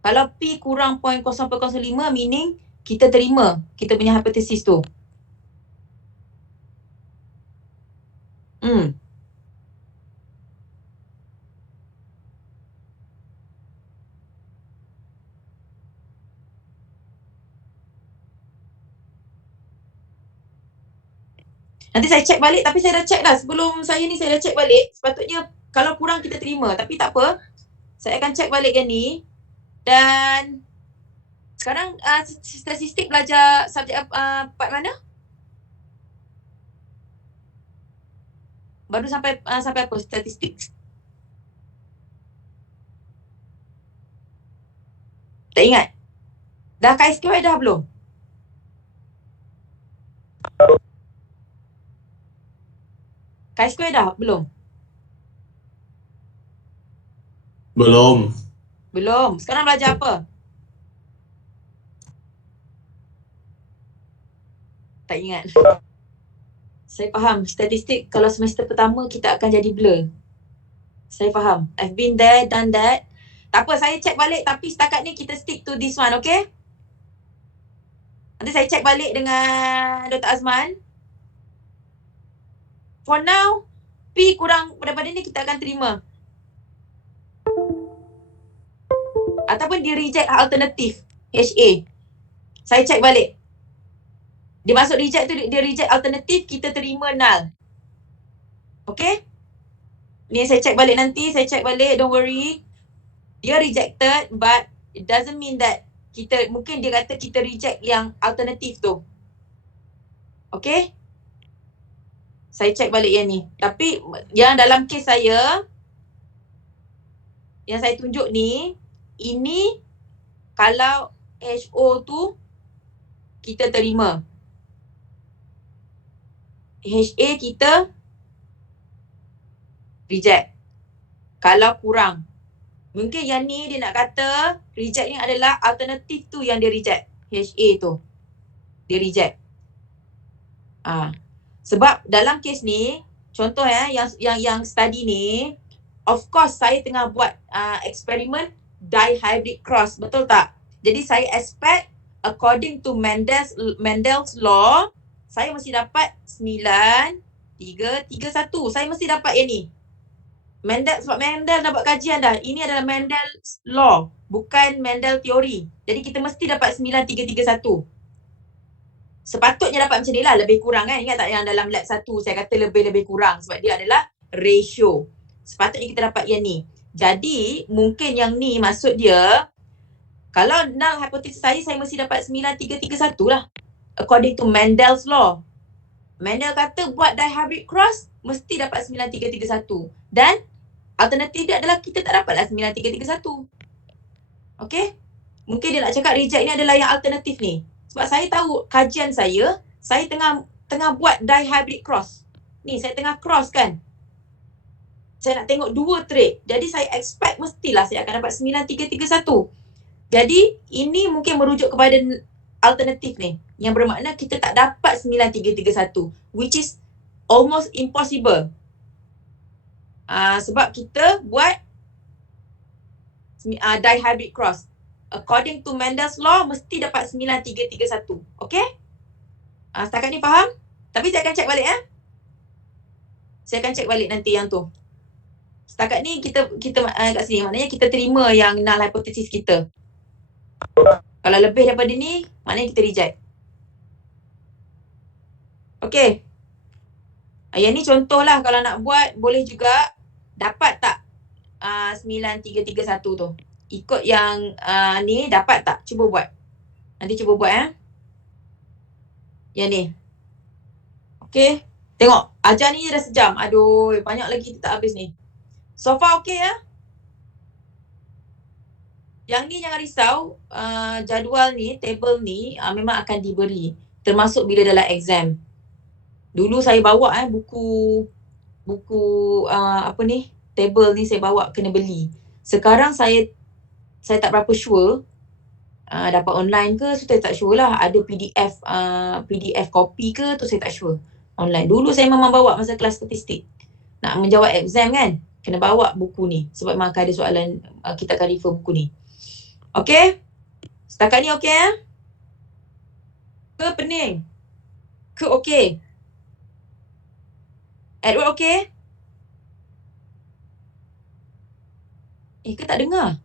Kalau P kurang 0.005 meaning kita terima kita punya hipotesis tu. Nanti saya check balik, tapi saya dah check dah. Sebelum saya ni saya dah check balik. Sepatutnya kalau kurang kita terima. Tapi tak apa. Saya akan check balik yang ni. Dan sekarang statistik belajar subjek part mana? Baru sampai apa? Statistik. Tak ingat? Dah chi-square dah belum? Chi-square dah belum? Belum. Sekarang belajar apa? Tak ingat. Saya faham. Statistik kalau semester pertama kita akan jadi blur. Saya faham. I've been there, done that. Tak apa, saya check balik, tapi setakat ni kita stick to this one, okay? Nanti saya check balik dengan Dr. Azman. For now, P kurang daripada ni kita akan terima. Ataupun dia reject alternatif HA. Saya check balik. Dia masuk reject tu, dia reject alternatif, kita terima null. Okay? Ni saya check balik nanti, don't worry. Dia rejected, but it doesn't mean that mungkin dia kata kita reject yang alternatif tu. Okay? Saya check balik yang ni. Tapi yang dalam kes saya, yang saya tunjuk ni, ini kalau HO tu kita terima. HA kita reject. Kalau kurang. Mungkin yang ni dia nak kata reject ni adalah alternatif tu yang dia reject. HA tu. Dia reject. Sebab dalam kes ni, contoh yang study ni, of course saya tengah buat eksperimen dihybrid cross, betul tak? Jadi saya expect according to Mendel's law, saya mesti dapat 9, 3, 1. Saya mesti dapat yang ni. Sebab Mendel dah buat kajian dah. Ini adalah Mendel's law, bukan Mendel teori. Jadi kita mesti dapat 9, 3, 1. Sepatutnya dapat macam ni lah, lebih kurang kan. Ingat tak yang dalam lab 1 saya kata lebih kurang sebab dia adalah ratio. Sepatutnya kita dapat yang ni. Jadi mungkin yang ni maksud dia, kalau null hipotesis saya mesti dapat 9, 3, 1 lah. According to Mendel's law. Mendel kata buat dihybrid cross mesti dapat 9, 3, 1. Dan alternatif dia adalah kita tak dapatlah 9, 3, 1. Okay? Mungkin dia nak cakap reject ni adalah yang alternatif ni. Sebab saya tahu kajian saya tengah buat dihybrid cross. Ni saya tengah cross kan. Saya nak tengok dua trait. Jadi saya expect mestilah saya akan dapat 9, 3, 1. Jadi ini mungkin merujuk kepada alternatif ni. Yang bermakna kita tak dapat 9, 3, 1. Which is almost impossible. Sebab kita buat dihybrid cross. According to Mendel's law, mesti dapat 9, 3, 1. Okay? Setakat ni faham? Tapi saya akan check balik Saya akan check balik nanti yang tu. Setakat ni kita kat sini, maknanya kita terima yang null hipotesis kita. Kalau lebih daripada ni, maknanya kita reject. Okay. Yang ni contoh lah, kalau nak buat boleh juga. Dapat tak 9331 tu? Ikut yang ni dapat tak? Cuba buat. Nanti cuba buat yang ni. Okay. Tengok. Ajar ni dah sejam. Aduh, banyak lagi tak habis ni. So far okay Yang ni jangan risau. Jadual ni, table ni memang akan diberi. Termasuk bila dalam exam. Dulu saya bawa buku table ni saya bawa kena beli. Sekarang saya tak berapa sure dapat online ke, so saya tak sure lah. Ada PDF copy ke, tu saya tak sure. Online. Dulu saya memang bawa masa kelas statistik. Nak menjawab exam kan, kena bawa buku ni. Sebab memang akan ada soalan, kita akan refer buku ni. Okay? Setakat ni okay Ke pening? Ke okay? Edward okay? Ke tak dengar?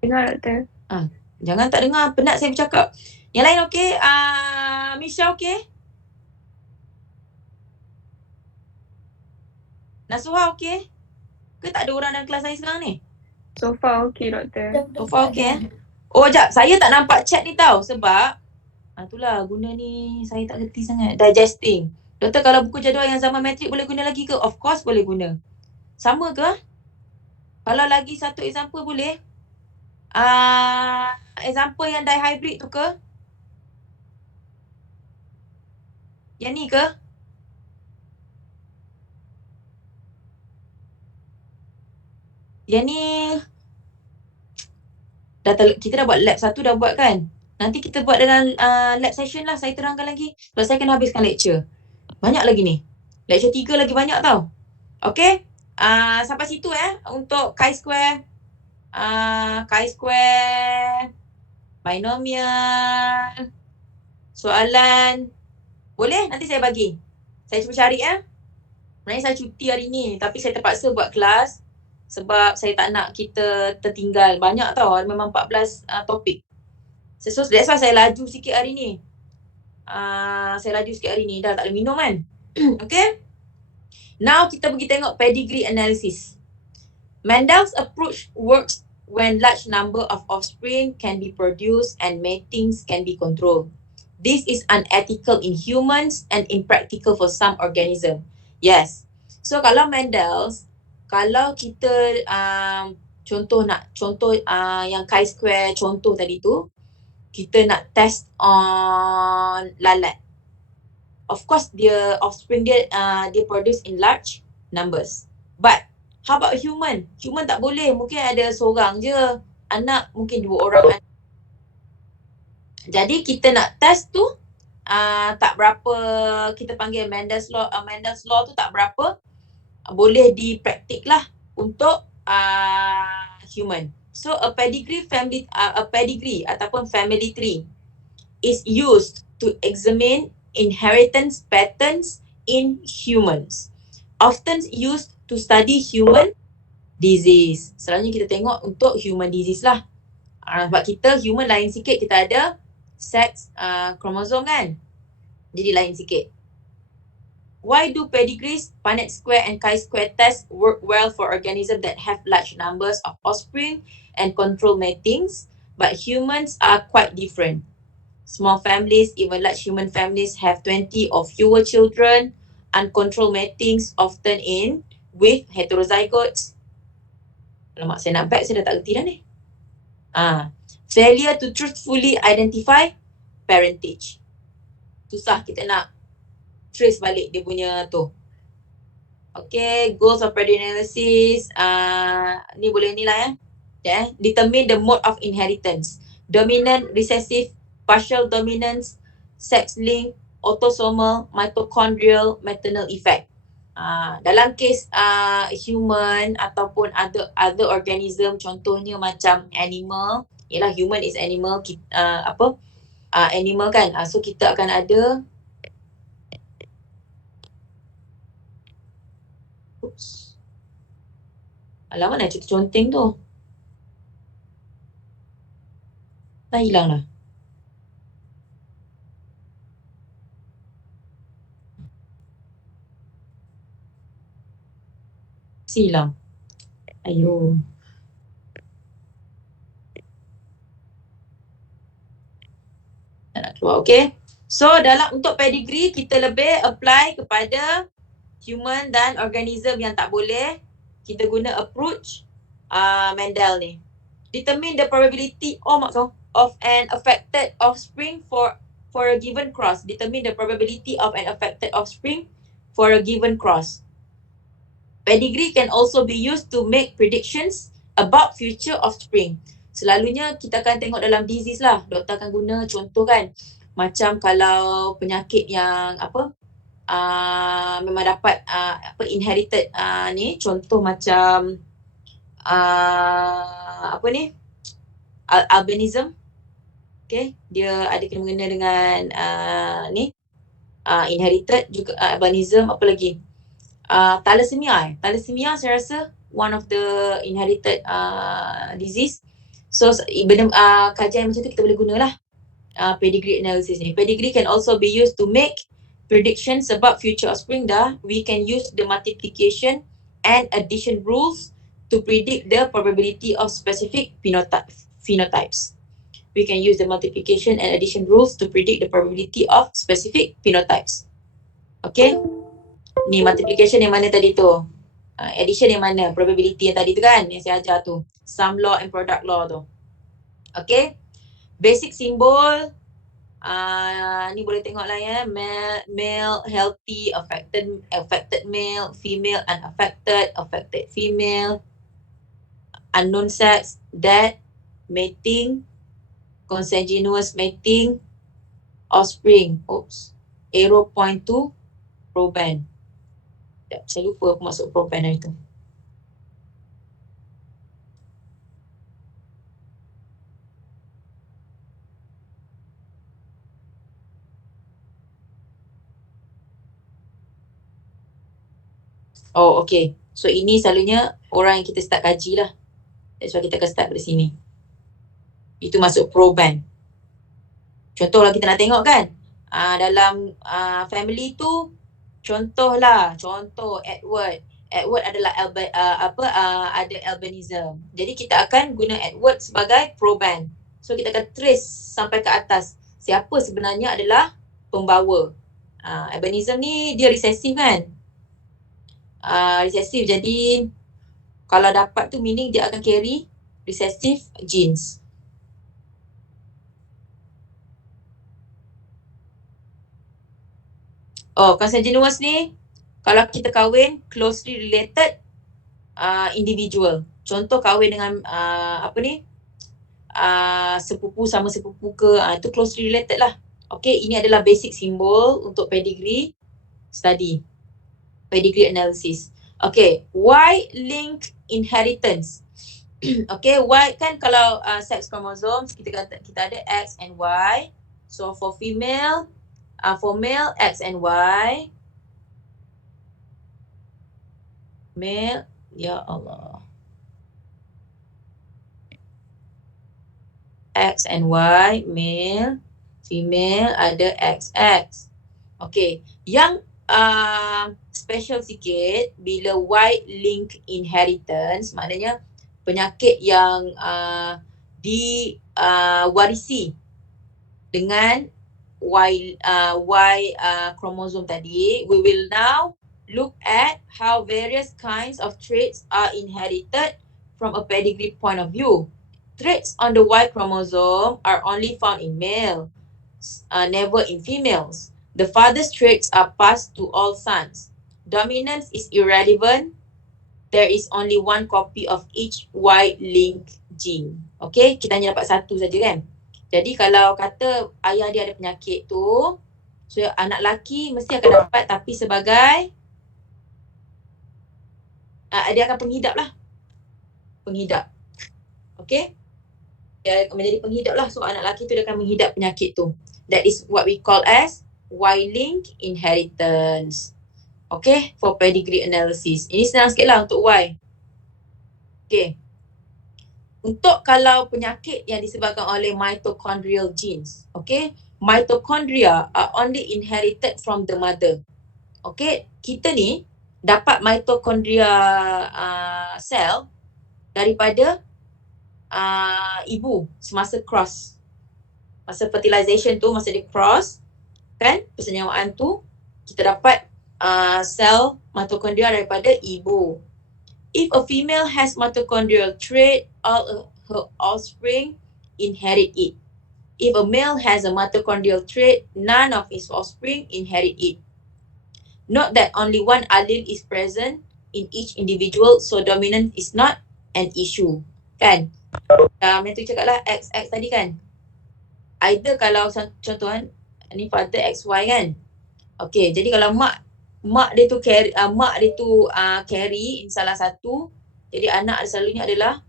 Dengar doktor. Jangan tak dengar, penat saya bercakap. Yang lain okay? Misha okay? Nasuha okay? Ke tak ada orang dalam kelas saya sekarang ni? So far okay doktor. So far okay Oh, sekejap. Saya tak nampak chat ni tau. Sebab itulah guna ni saya tak kerti sangat. Digesting. Doktor, kalau buku jadual yang zaman matrik boleh guna lagi ke? Of course boleh guna. Sama ke? Kalau lagi satu example boleh? Example yang dihybrid tu ke? Yang ni ke? Yang ni kita dah buat lab 1 dah buat kan? Nanti kita buat dalam lab session lah, saya terangkan lagi. Sebab saya kena habiskan lecture. Banyak lagi ni. Lecture 3 lagi banyak tau. Okay? Sampai situ untuk chi-square. Chi-square. Binomial. Soalan. Boleh? Nanti saya bagi. Saya cuba cari Sebenarnya saya cuti hari ni. Tapi saya terpaksa buat kelas. Sebab saya tak nak kita tertinggal. Banyak tau. Memang 14 topik. So that's why saya laju sikit hari ni. Dah tak ada minum kan. Okay. Now kita pergi tengok pedigree analysis. Mendel's approach works when large number of offspring can be produced and matings can be controlled. This is unethical in humans and impractical for some organism. Yes. So kalau Mendel's, kalau kita contoh yang chi-square contoh tadi tu, kita nak test on lalat. Of course dia offspring dia produce in large numbers. But how about human? Human tak boleh. Mungkin ada seorang je anak, mungkin 2 orang. Jadi kita nak test tu tak berapa, kita panggil Mendel's law. Mendel's law tu tak berapa boleh dipraktik lah untuk human. So a pedigree ataupun family tree is used to examine inheritance patterns in humans. Often used to study human disease. Selalunya kita tengok untuk human disease lah. Sebab kita human lain sikit, kita ada sex kromosom kan. Jadi lain sikit. Why do pedigrees, Punnett square and chi-square tests work well for organisms that have large numbers of offspring and control matings, but humans are quite different? Small families, even large human families have 20 or fewer children. Uncontrolled matings often end with heterozygotes. Alamak, saya nak back, saya dah tak kerti dah ni. Failure to truthfully identify parentage. Susah kita nak trace balik dia punya tu. Okay, goals of pedigree analysis. Ni boleh ni lah Determine the mode of inheritance. Dominant, recessive, partial dominance, sex link, autosomal, mitochondrial, maternal effect. Dalam kes human ataupun other organism, contohnya macam animal, ialah human is animal, animal kan. So kita akan ada alamak, nak cerita conteng tu. Dah hilang dah. masih hilang. Ayo. Tak nak keluar, okay. So untuk pedigree kita lebih apply kepada human dan organism yang tak boleh. Kita guna approach Mendel ni. Determine the probability of an affected offspring for a given cross. Determine the probability of an affected offspring for a given cross. Pedigree can also be used to make predictions about future offspring. Selalunya kita akan tengok dalam disease lah. Doktor akan guna contoh kan. Macam kalau penyakit yang memang dapat inherited ni, contoh macam albinism. Okay, dia ada kena mengena dengan inherited juga, albinism, apa lagi? Thalassemia saya rasa one of the inherited disease. So kajian macam tu kita boleh gunalah pedigree analysis ni. Pedigree can also be used to make predictions about future offspring dah. We can use the multiplication and addition rules to predict the probability of specific phenotypes. We can use the multiplication and addition rules to predict the probability of specific phenotypes. Okay? Ni multiplication yang mana tadi tu? Addition yang mana? Probability yang tadi tu kan? Yang saya ajar tu. Sum law and product law tu. Okay? Basic symbol. Ni boleh tengok lah ya. Male, healthy, affected male, female, unaffected, affected female, unknown sex, dead, mating, consanguineous mating, offspring. Arrow point to proband. Saya lupa aku masuk proband hari tu. Oh, okay. So ini selalunya orang yang kita start kaji lah. That's why kita akan start dari sini. Itu masuk proband. Contoh lah kita nak tengok kan. Dalam family tu, contoh Edward. Edward adalah ada albinism. Jadi kita akan guna Edward sebagai proband. So kita akan trace sampai ke atas. Siapa sebenarnya adalah pembawa. Albinism ni dia resesif kan. Resesif, jadi kalau dapat tu meaning dia akan carry recessive genes. Consanguineous ni kalau kita kahwin closely related individual. Contoh kahwin dengan sepupu sama sepupu ke, itu closely related lah. Okay, ini adalah basic symbol untuk pedigree study. Pedigree analysis. Okay, Y-linked inheritance. Okay, Y kan kalau sex chromosomes kita ada X and Y. So for female, for male X and Y. Male, ya Allah. X and Y, male, female ada XX. Okay, yang special sikit bila Y-linked inheritance, maknanya penyakit yang diwarisi dengan Y chromosome tadi. We will now look at how various kinds of traits are inherited from a pedigree point of view. Traits on the Y chromosome are only found in male, never in females. The father's traits are passed to all sons. Dominance is irrelevant. There is only one copy of each Y-linked gene. Okay, kita hanya dapat satu saja kan. Jadi kalau kata ayah dia ada penyakit tu, so anak lelaki mesti akan dapat, tapi sebagai dia akan penghidap lah. Penghidap. Okay. Dia akan menjadi penghidap lah. So anak lelaki tu dia akan menghidap penyakit tu. That is what we call as Y-linked inheritance. Okay, for pedigree analysis. Ini senang sikit lah untuk Y. Okay. Untuk kalau penyakit yang disebabkan oleh mitochondrial genes. Okay. Mitochondria are only inherited from the mother. Okay. Kita ni, dapat mitochondria sel daripada ibu semasa cross. Masa fertilization tu, masa dia cross, kan, persenyawaan tu, kita dapat sel mitochondria daripada ibu. If a female has mitochondrial trait, all her offspring inherit it. If a male has a mitochondrial trait, none of his offspring inherit it. Note that only one allele is present in each individual, so dominance is not an issue. Kan? Yang tu cakap lah XX tadi kan? Either kalau contoh kan, ni father XY kan? Okay, jadi kalau mak dia tu carry in salah satu, jadi anak selalunya adalah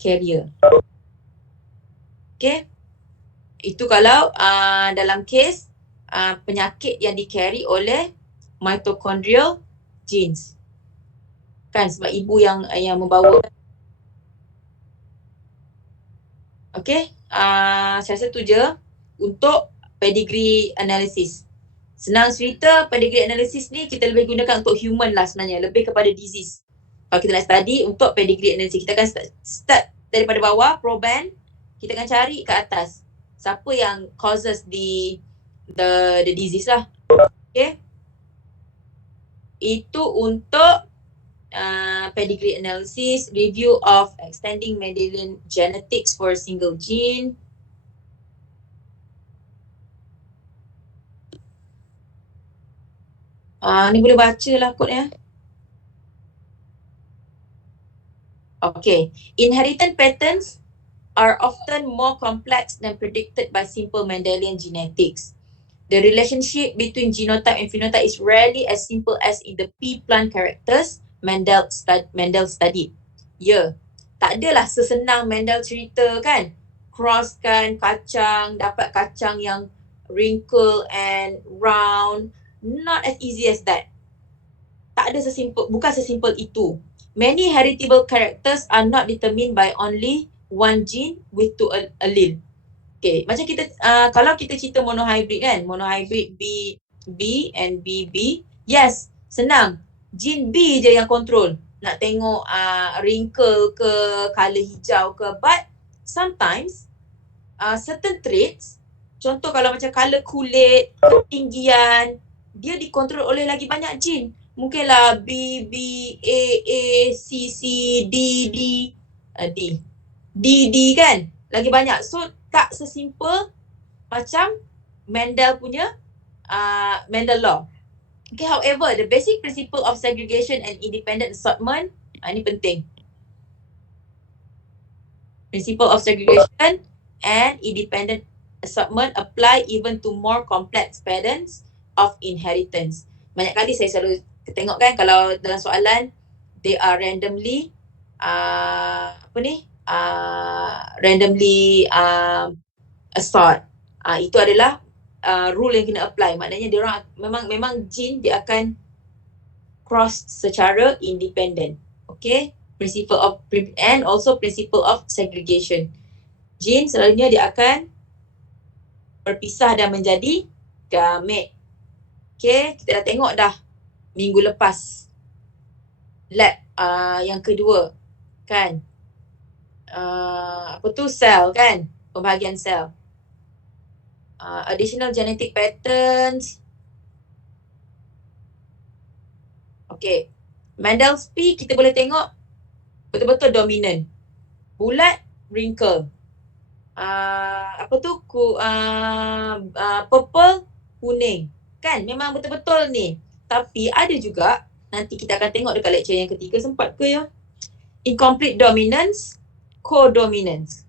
carrier. Okay? Itu kalau dalam kes penyakit yang di-carry oleh mitochondrial genes. Kan, sebab ibu yang membawa. Okay, saya rasa tu je untuk pedigree analysis. Senang cerita, pedigree analysis ni kita lebih gunakan untuk human lah sebenarnya, lebih kepada disease. Kalau kita nak study untuk pedigree analysis, kita akan start daripada bawah, proban, kita akan cari ke atas siapa yang causes the disease lah. Okay, itu untuk pedigree analysis, review of extending Mendelian genetics for a single gene. Ni boleh baca lah kod ya. Okay, inheritance patterns are often more complex than predicted by simple Mendelian genetics. The relationship between genotype and phenotype is rarely as simple as in the P plant characters Mendel studied. Ya, tak adalah sesenang Mendel cerita kan. Crosskan kacang, dapat kacang yang wrinkle and round. Not as easy as that. Tak ada bukan sesimpel itu. Many heritable characters are not determined by only one gene with two allele. Okay, macam kita kalau kita cerita monohybrid kan, monohybrid B and BB, yes, senang. Gene B je yang control. Nak tengok wrinkle ke, colour hijau ke, but sometimes certain traits, contoh kalau macam colour kulit, ketinggian, dia dikontrol oleh lagi banyak gene. Mungkinlah B, B, A, C, C, D kan, lagi banyak. So tak sesimpel macam Mendel punya Mendel law. Okay, however, the basic principle of segregation and independent assortment, ini penting. Principle of segregation and independent assortment apply even to more complex patterns of inheritance. Banyak kali saya selalu tengok kan, kalau dalam soalan they are randomly randomly assort. Itu adalah rule yang kena apply. Maknanya dia orang memang gene dia akan cross secara independent. Okay, principle of and also principle of segregation. Gene selalunya dia akan berpisah dan menjadi gamete. Okay, kita dah tengok dah minggu lepas lab yang kedua kan, sel kan, pembahagian sel. Additional genetic patterns. Okay, Mendel's P kita boleh tengok betul-betul dominant. Bulat, wrinkle. Purple, kuning. Kan, memang betul-betul ni. Tapi ada juga, nanti kita akan tengok dekat lecture yang ketiga, sempat ke ya? Incomplete dominance, codominance.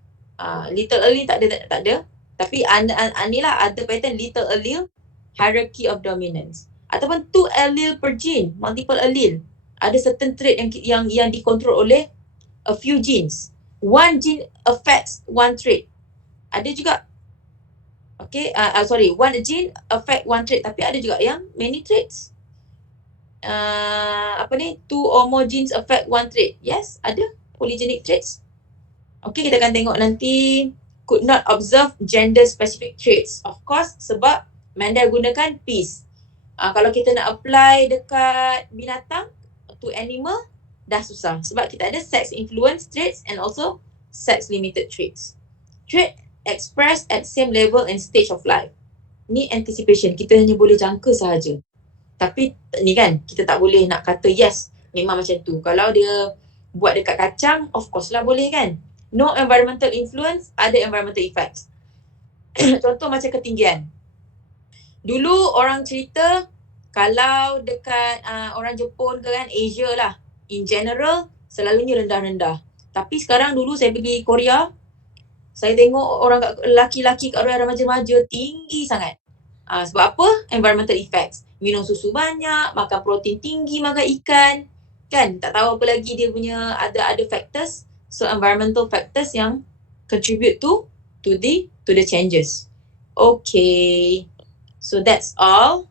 Little allele tak ada. Tapi inilah ada pattern little allele, hierarchy of dominance. Ataupun 2 allele per gene, multiple allele. Ada certain trait yang dikontrol oleh a few genes. One gene affects one trait. Ada juga. Okay, one gene affect one trait, tapi ada juga yang many traits. 2 or more genes affect one trait. Yes, ada polygenic traits. Okay, kita akan tengok nanti. Could not observe gender specific traits. Of course, sebab Mendel gunakan Ps. Kalau kita nak apply dekat binatang, to animal, dah susah. Sebab kita ada sex influence traits and also sex limited traits. Trait expressed at same level and stage of life. Ni anticipation, kita hanya boleh jangka sahaja. Tapi ni kan, kita tak boleh nak kata yes, memang macam tu. Kalau dia buat dekat kacang, of course lah boleh kan. No environmental influence, ada environmental effects. Contoh macam ketinggian. Dulu orang cerita kalau dekat orang Jepun ke kan, Asia lah, in general selalunya rendah-rendah. Tapi sekarang dulu saya pergi Korea, saya tengok orang lelaki-lelaki kat luar remaja-remaja tinggi sangat. Sebab apa? Environmental effects. Minum susu banyak, makan protein tinggi, makan ikan. Kan? Tak tahu apa lagi dia punya ada factors. So environmental factors yang contribute to the changes. Okay. So that's all.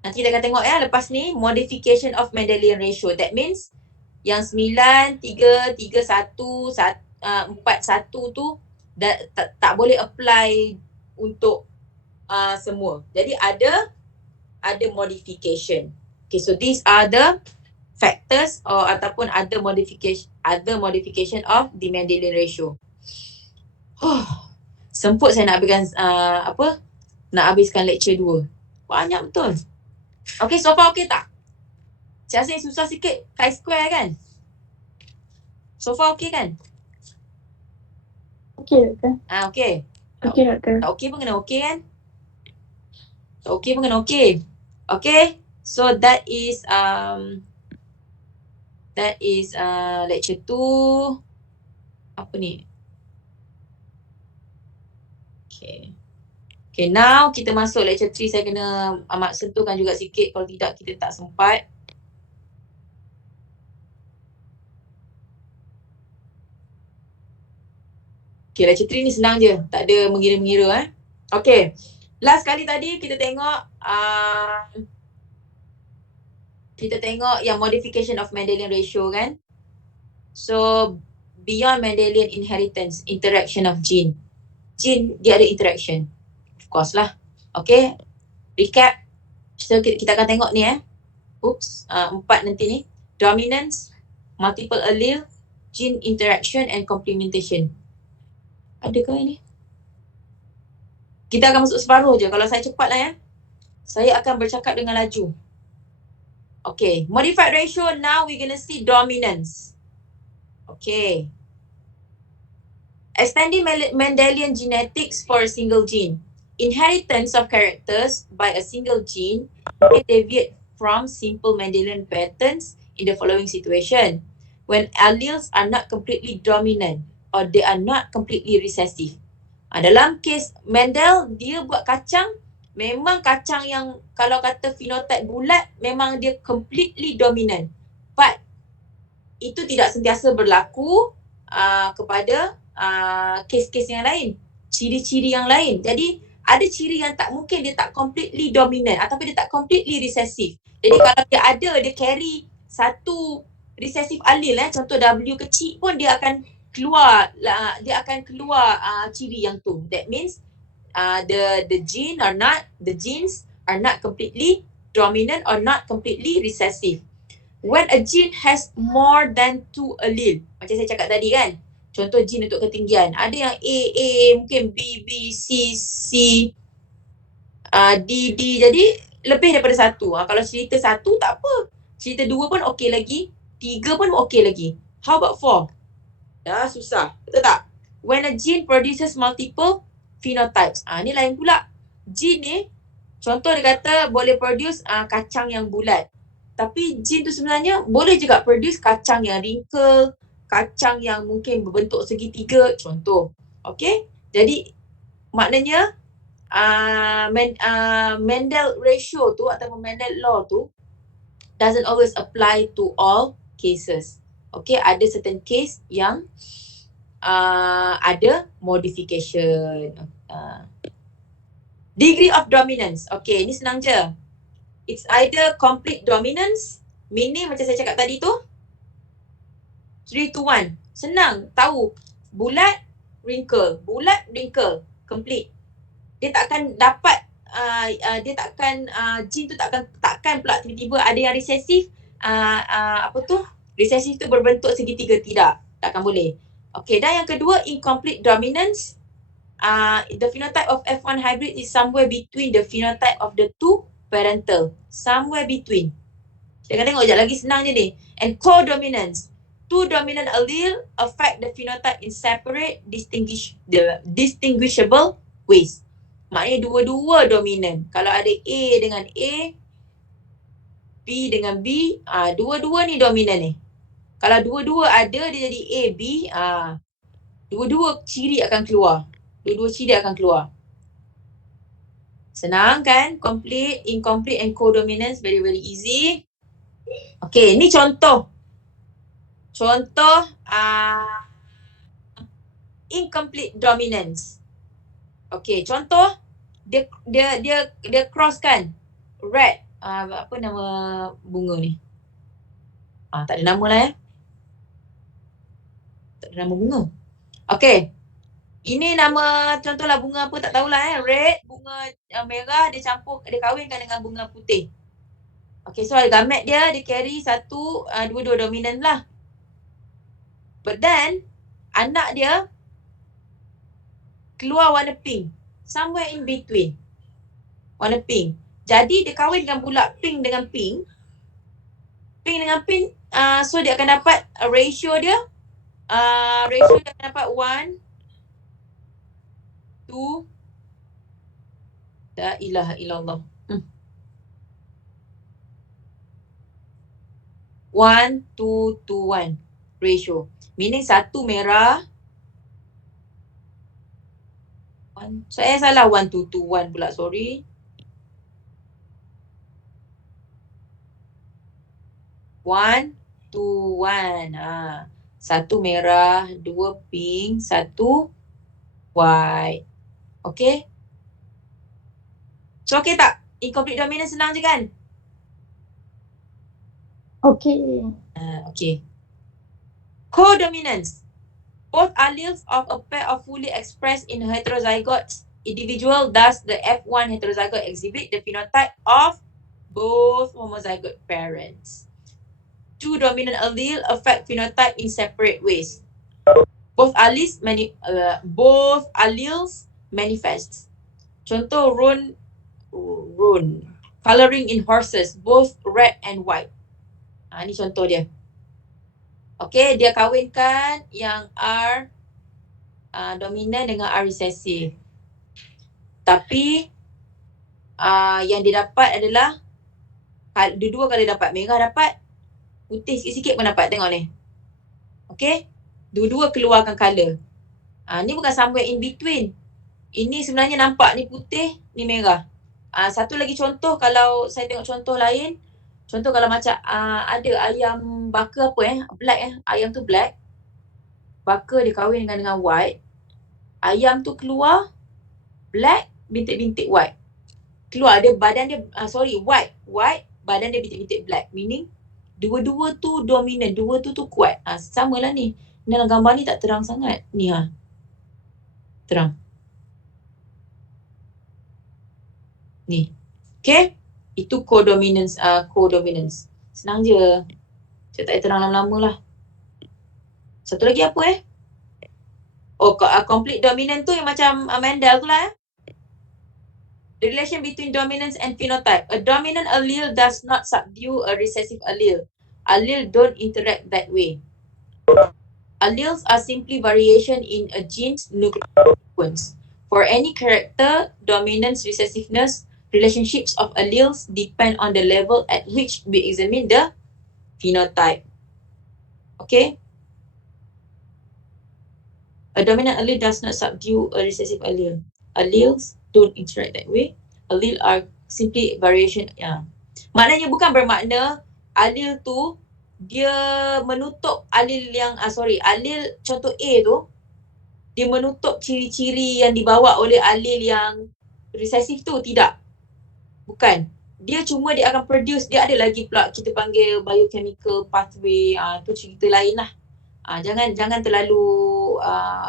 Nanti kita akan tengok ya lepas ni modification of Mendelian ratio. That means yang 9, 3, 3, 1, 4, 1 tu tak boleh apply untuk semua. Jadi ada modification. Okay, so these are the factors ataupun other modification of the Mendelian ratio. Semput saya nak habiskan lecture 2. Banyak betul. Okay, so far okay tak? Saya rasa yang susah sikit chi-square kan? So far okay kan? Okay, doktor. Okay. Okay, doktor. Tak okay pun kena okay kan? Tak okay pun kena okay. Okay. So that is lecture 2. Apa ni? Okay. Okay, now kita masuk lecture 3. Saya kena sentuhkan juga sikit, kalau tidak kita tak sempat. Okay, lecture 3 ni senang je. Tak ada mengira-mengira Okay. Last kali tadi kita tengok yang modification of Mendelian ratio kan. So beyond Mendelian inheritance, interaction of gene. Gene dia ada interaction. Of course lah. Okay. Recap. So kita akan tengok ni 4 nanti ni. Dominance, multiple allele, gene interaction and complementation. Adakah ini? Kita akan masuk separuh je. Kalau saya cepat lah saya akan bercakap dengan laju. Okay. Modified ratio, now we're gonna see dominance. Okay. Extending Mendelian genetics for a single gene. Inheritance of characters by a single gene may deviate from simple Mendelian patterns in the following situation. When alleles are not completely dominant or they are not completely recessive. Dalam kes Mendel, dia buat kacang, memang kacang yang kalau kata phenotype bulat, memang dia completely dominant. But itu tidak sentiasa berlaku kepada kes-kes yang lain, ciri-ciri yang lain. Jadi ada ciri yang tak mungkin dia tak completely dominant ataupun dia tak completely recessive. Jadi kalau dia carry satu recessive allele, contoh W kecil pun dia akan keluar ciri yang tu. That means the genes are not completely dominant or not completely recessive. When a gene has more than 2 allele, macam saya cakap tadi kan, contoh gene untuk ketinggian, ada yang A, mungkin B, C, D, jadi lebih daripada 1. Kalau cerita 1 tak apa, cerita 2 pun okey lagi, 3 pun okey lagi. How about 4? Dah susah, betul tak? When a gene produces multiple phenotypes, ni lain pula. Gene ni, contoh dia kata boleh produce kacang yang bulat. Tapi gene tu sebenarnya boleh juga produce kacang yang wrinkle, kacang yang mungkin berbentuk segitiga, contoh. Okay? Jadi maknanya Mendel ratio tu atau Mendel law tu doesn't always apply to all cases. Okay, ada certain case yang ada modification. Degree of dominance. Okay, ni senang je. It's either complete dominance, meaning macam saya cakap tadi tu, 3 to 1. Senang, tahu. Bulat, wrinkle. Bulat, wrinkle. Complete. Dia tak akan dapat dia takkan gene tu takkan pula tiba-tiba ada yang resesif, resesif tu berbentuk segitiga, tidak, takkan boleh. Okay, dan yang kedua, incomplete dominance. The phenotype of F1 hybrid is somewhere between the phenotype of the two parental, somewhere between. Kita tengok sekejap lagi, senang je ni. And codominance. Two dominant allele affect the phenotype in separate distinguishable ways. Maknanya dua-dua dominan. Kalau ada A dengan A, B dengan B, dua-dua ni dominan ni. Kalau dua-dua ada, dia jadi A, B, dua-dua ciri akan keluar. Dua-dua ciri akan keluar. Senang kan? Complete, incomplete and codominance, very very easy. Okay, ni contoh. Contoh incomplete dominance. Okay, contoh dia cross kan. Red. Apa nama bunga ni? Tak ada nama lah ya. Tak ada nama bunga. Okay. Ini nama contohlah bunga apa tak tahulah Red, bunga merah, dia kahwinkan dengan bunga putih. Okay, so gamet dia carry dua-dua dominan lah. But then, anak dia keluar warna pink. Somewhere in between. Warna pink. Jadi dia kahwinkan pula pink dengan pink. Pink dengan pink, so dia akan dapat ratio dia. Ratio dia akan dapat 1, 2, la ilaha illallah. 1, 2, 2, 1 ratio. Meaning satu merah. Saya salah 1, 2, 2, 1 pula, sorry. 1, 2, 1. Satu merah, 2 pink, 1 white. Okay? So okay tak? Incomplete dominance senang je kan? Okay. Okay. Codominance. Both alleles of a pair of fully expressed in heterozygote individual, thus the F1 heterozygote exhibit the phenotype of both homozygote parents. Two dominant allele affect phenotype in separate ways. Both alleles manifest. Contoh Roan, coloring in horses, both red and white. Ni contoh dia. Okay, dia kahwinkan yang R dominan dengan R recessive. Tapi yang dia dapat adalah dua-dua kali dapat. Merah dapat, putih sikit-sikit pun dapat. Tengok ni. Okay, dua-dua keluarkan colour. Ni bukan somewhere in between. Ini sebenarnya nampak ni putih, ni merah. Satu lagi contoh, kalau saya tengok contoh lain. Contoh kalau macam ada ayam baka black ayam tu black. Baka dia kahwin dengan white. Ayam tu keluar black, bintik-bintik white. Keluar dia badan dia, white, badan dia bintik-bintik black. Meaning dua-dua tu dominan, dua tu kuat. Samalah ni. Dalam gambar ni tak terang sangat. Ni terang. Ni. Okay? Itu codominance. Senang je. Saya tak terang lama-lama lah. Satu lagi apa complete dominant tu yang macam Mendel tu lah The relation between dominance and phenotype. A dominant allele does not subdue a recessive allele. Allele don't interact that way. Alleles are simply variation in a gene's nucleic sequence. For any character, dominance, recessiveness, relationships of alleles depend on the level at which we examine the phenotype. Okay? A dominant allele does not subdue a recessive allele. Alleles don't interact that way. Allele are simply variation. Maknanya bukan bermakna allele tu dia menutup allele yang allele contoh A tu dia menutup ciri-ciri yang dibawa oleh allele yang recessive tu. Tidak. Bukan. Dia akan produce, dia ada lagi pula kita panggil biochemical pathway. Tu cerita lain lah. Jangan terlalu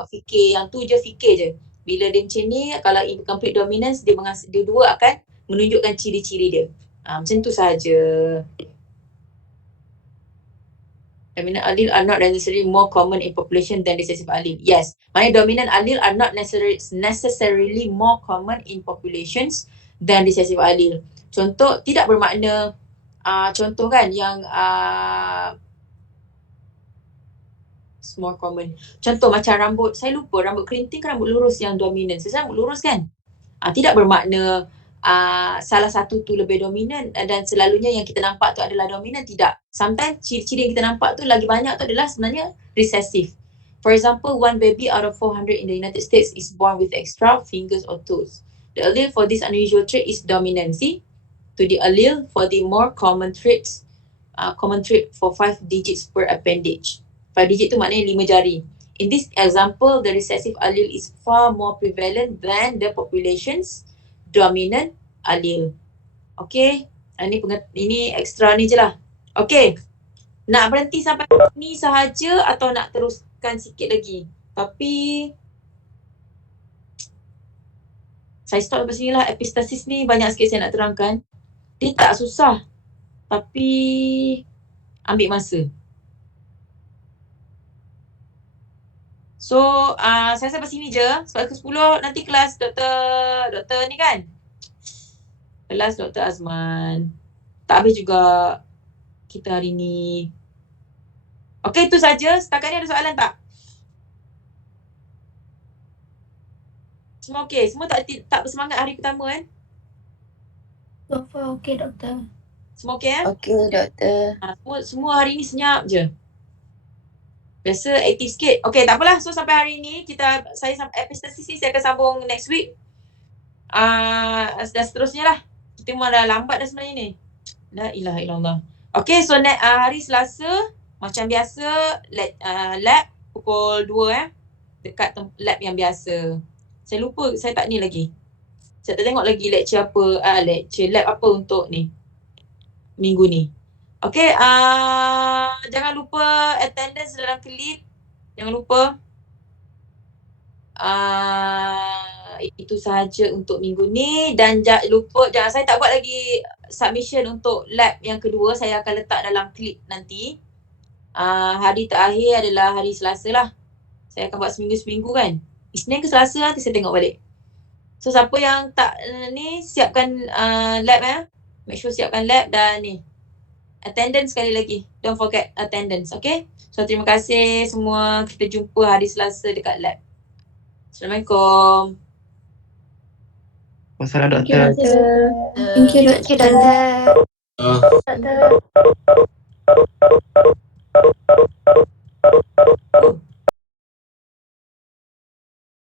fikir yang tu je, fikir je. Bila dia macam ni, kalau incomplete dominance, dia dua akan menunjukkan ciri-ciri dia. Macam tu sahaja. Dominant allele are not necessarily more common in population than recessive allele. Yes, maknanya dominant allele are not necessarily more common in populations than recessive allele. Contoh, tidak bermakna contoh kan yang more common. Contoh macam rambut, saya lupa rambut kerinting ke rambut lurus yang dominan. Saya rambut lurus kan? Tidak bermakna salah satu tu lebih dominan dan selalunya yang kita nampak tu adalah dominan. Tidak. Sometimes ciri-ciri yang kita nampak tu lagi banyak tu adalah sebenarnya recessive. For example, one baby out of 400 in the United States is born with extra fingers or toes. The allele for this unusual trait is dominant. See? To the allele for the more common traits, common trait for 5 digits per appendage. 5 digit tu maknanya 5 jari. In this example, the recessive allele is far more prevalent than the population's dominant allele. Okay, ini extra ni je lah. Okay, nak berhenti sampai ni sahaja atau nak teruskan sikit lagi? Tapi saya stop sampai sini lah. Epistasis ni banyak sikit saya nak terangkan. Dia tak susah, tapi ambil masa. So, saya sampai sini je. Sebab ke 10 nanti kelas doktor ni kan? Kelas Dr. Azman. Tak habis juga kita hari ni. Okey, itu saja. Setakat ni ada soalan tak? Semua okey? Semua tak bersemangat hari pertama kan? So far okey doktor. Semua okey Okey doktor. Semua hari ni senyap je. Biasa aktif sikit. Okey, tak apalah. So sampai hari ni saya sampai epistasis ni saya akan sambung next week. Dan seterusnya lah. Kita memang dah lambat dah sebenarnya ni. La ilaha illallah. Okey, so hari Selasa macam biasa lab pukul 2 dekat lab yang biasa. Saya lupa, saya tak ni lagi. Saya tak tengok lagi lecture apa, lab apa untuk ni minggu ni. Okay, jangan lupa attendance dalam klip. Jangan lupa. Itu sahaja untuk minggu ni. Dan jangan saya tak buat lagi submission untuk lab yang kedua. Saya akan letak dalam klip nanti. Hari terakhir adalah hari Selasa lah. Saya akan buat seminggu-seminggu kan. Isnin ke Selasa nanti saya tengok balik. So siapa yang tak ni siapkan lab Make sure siapkan lab dan ni. Attendance sekali lagi. Don't forget attendance, okay? So terima kasih semua. Kita jumpa hari Selasa dekat lab. Assalamualaikum. Wassalamualaikum doktor. Thank you doktor. Uh, Doktor.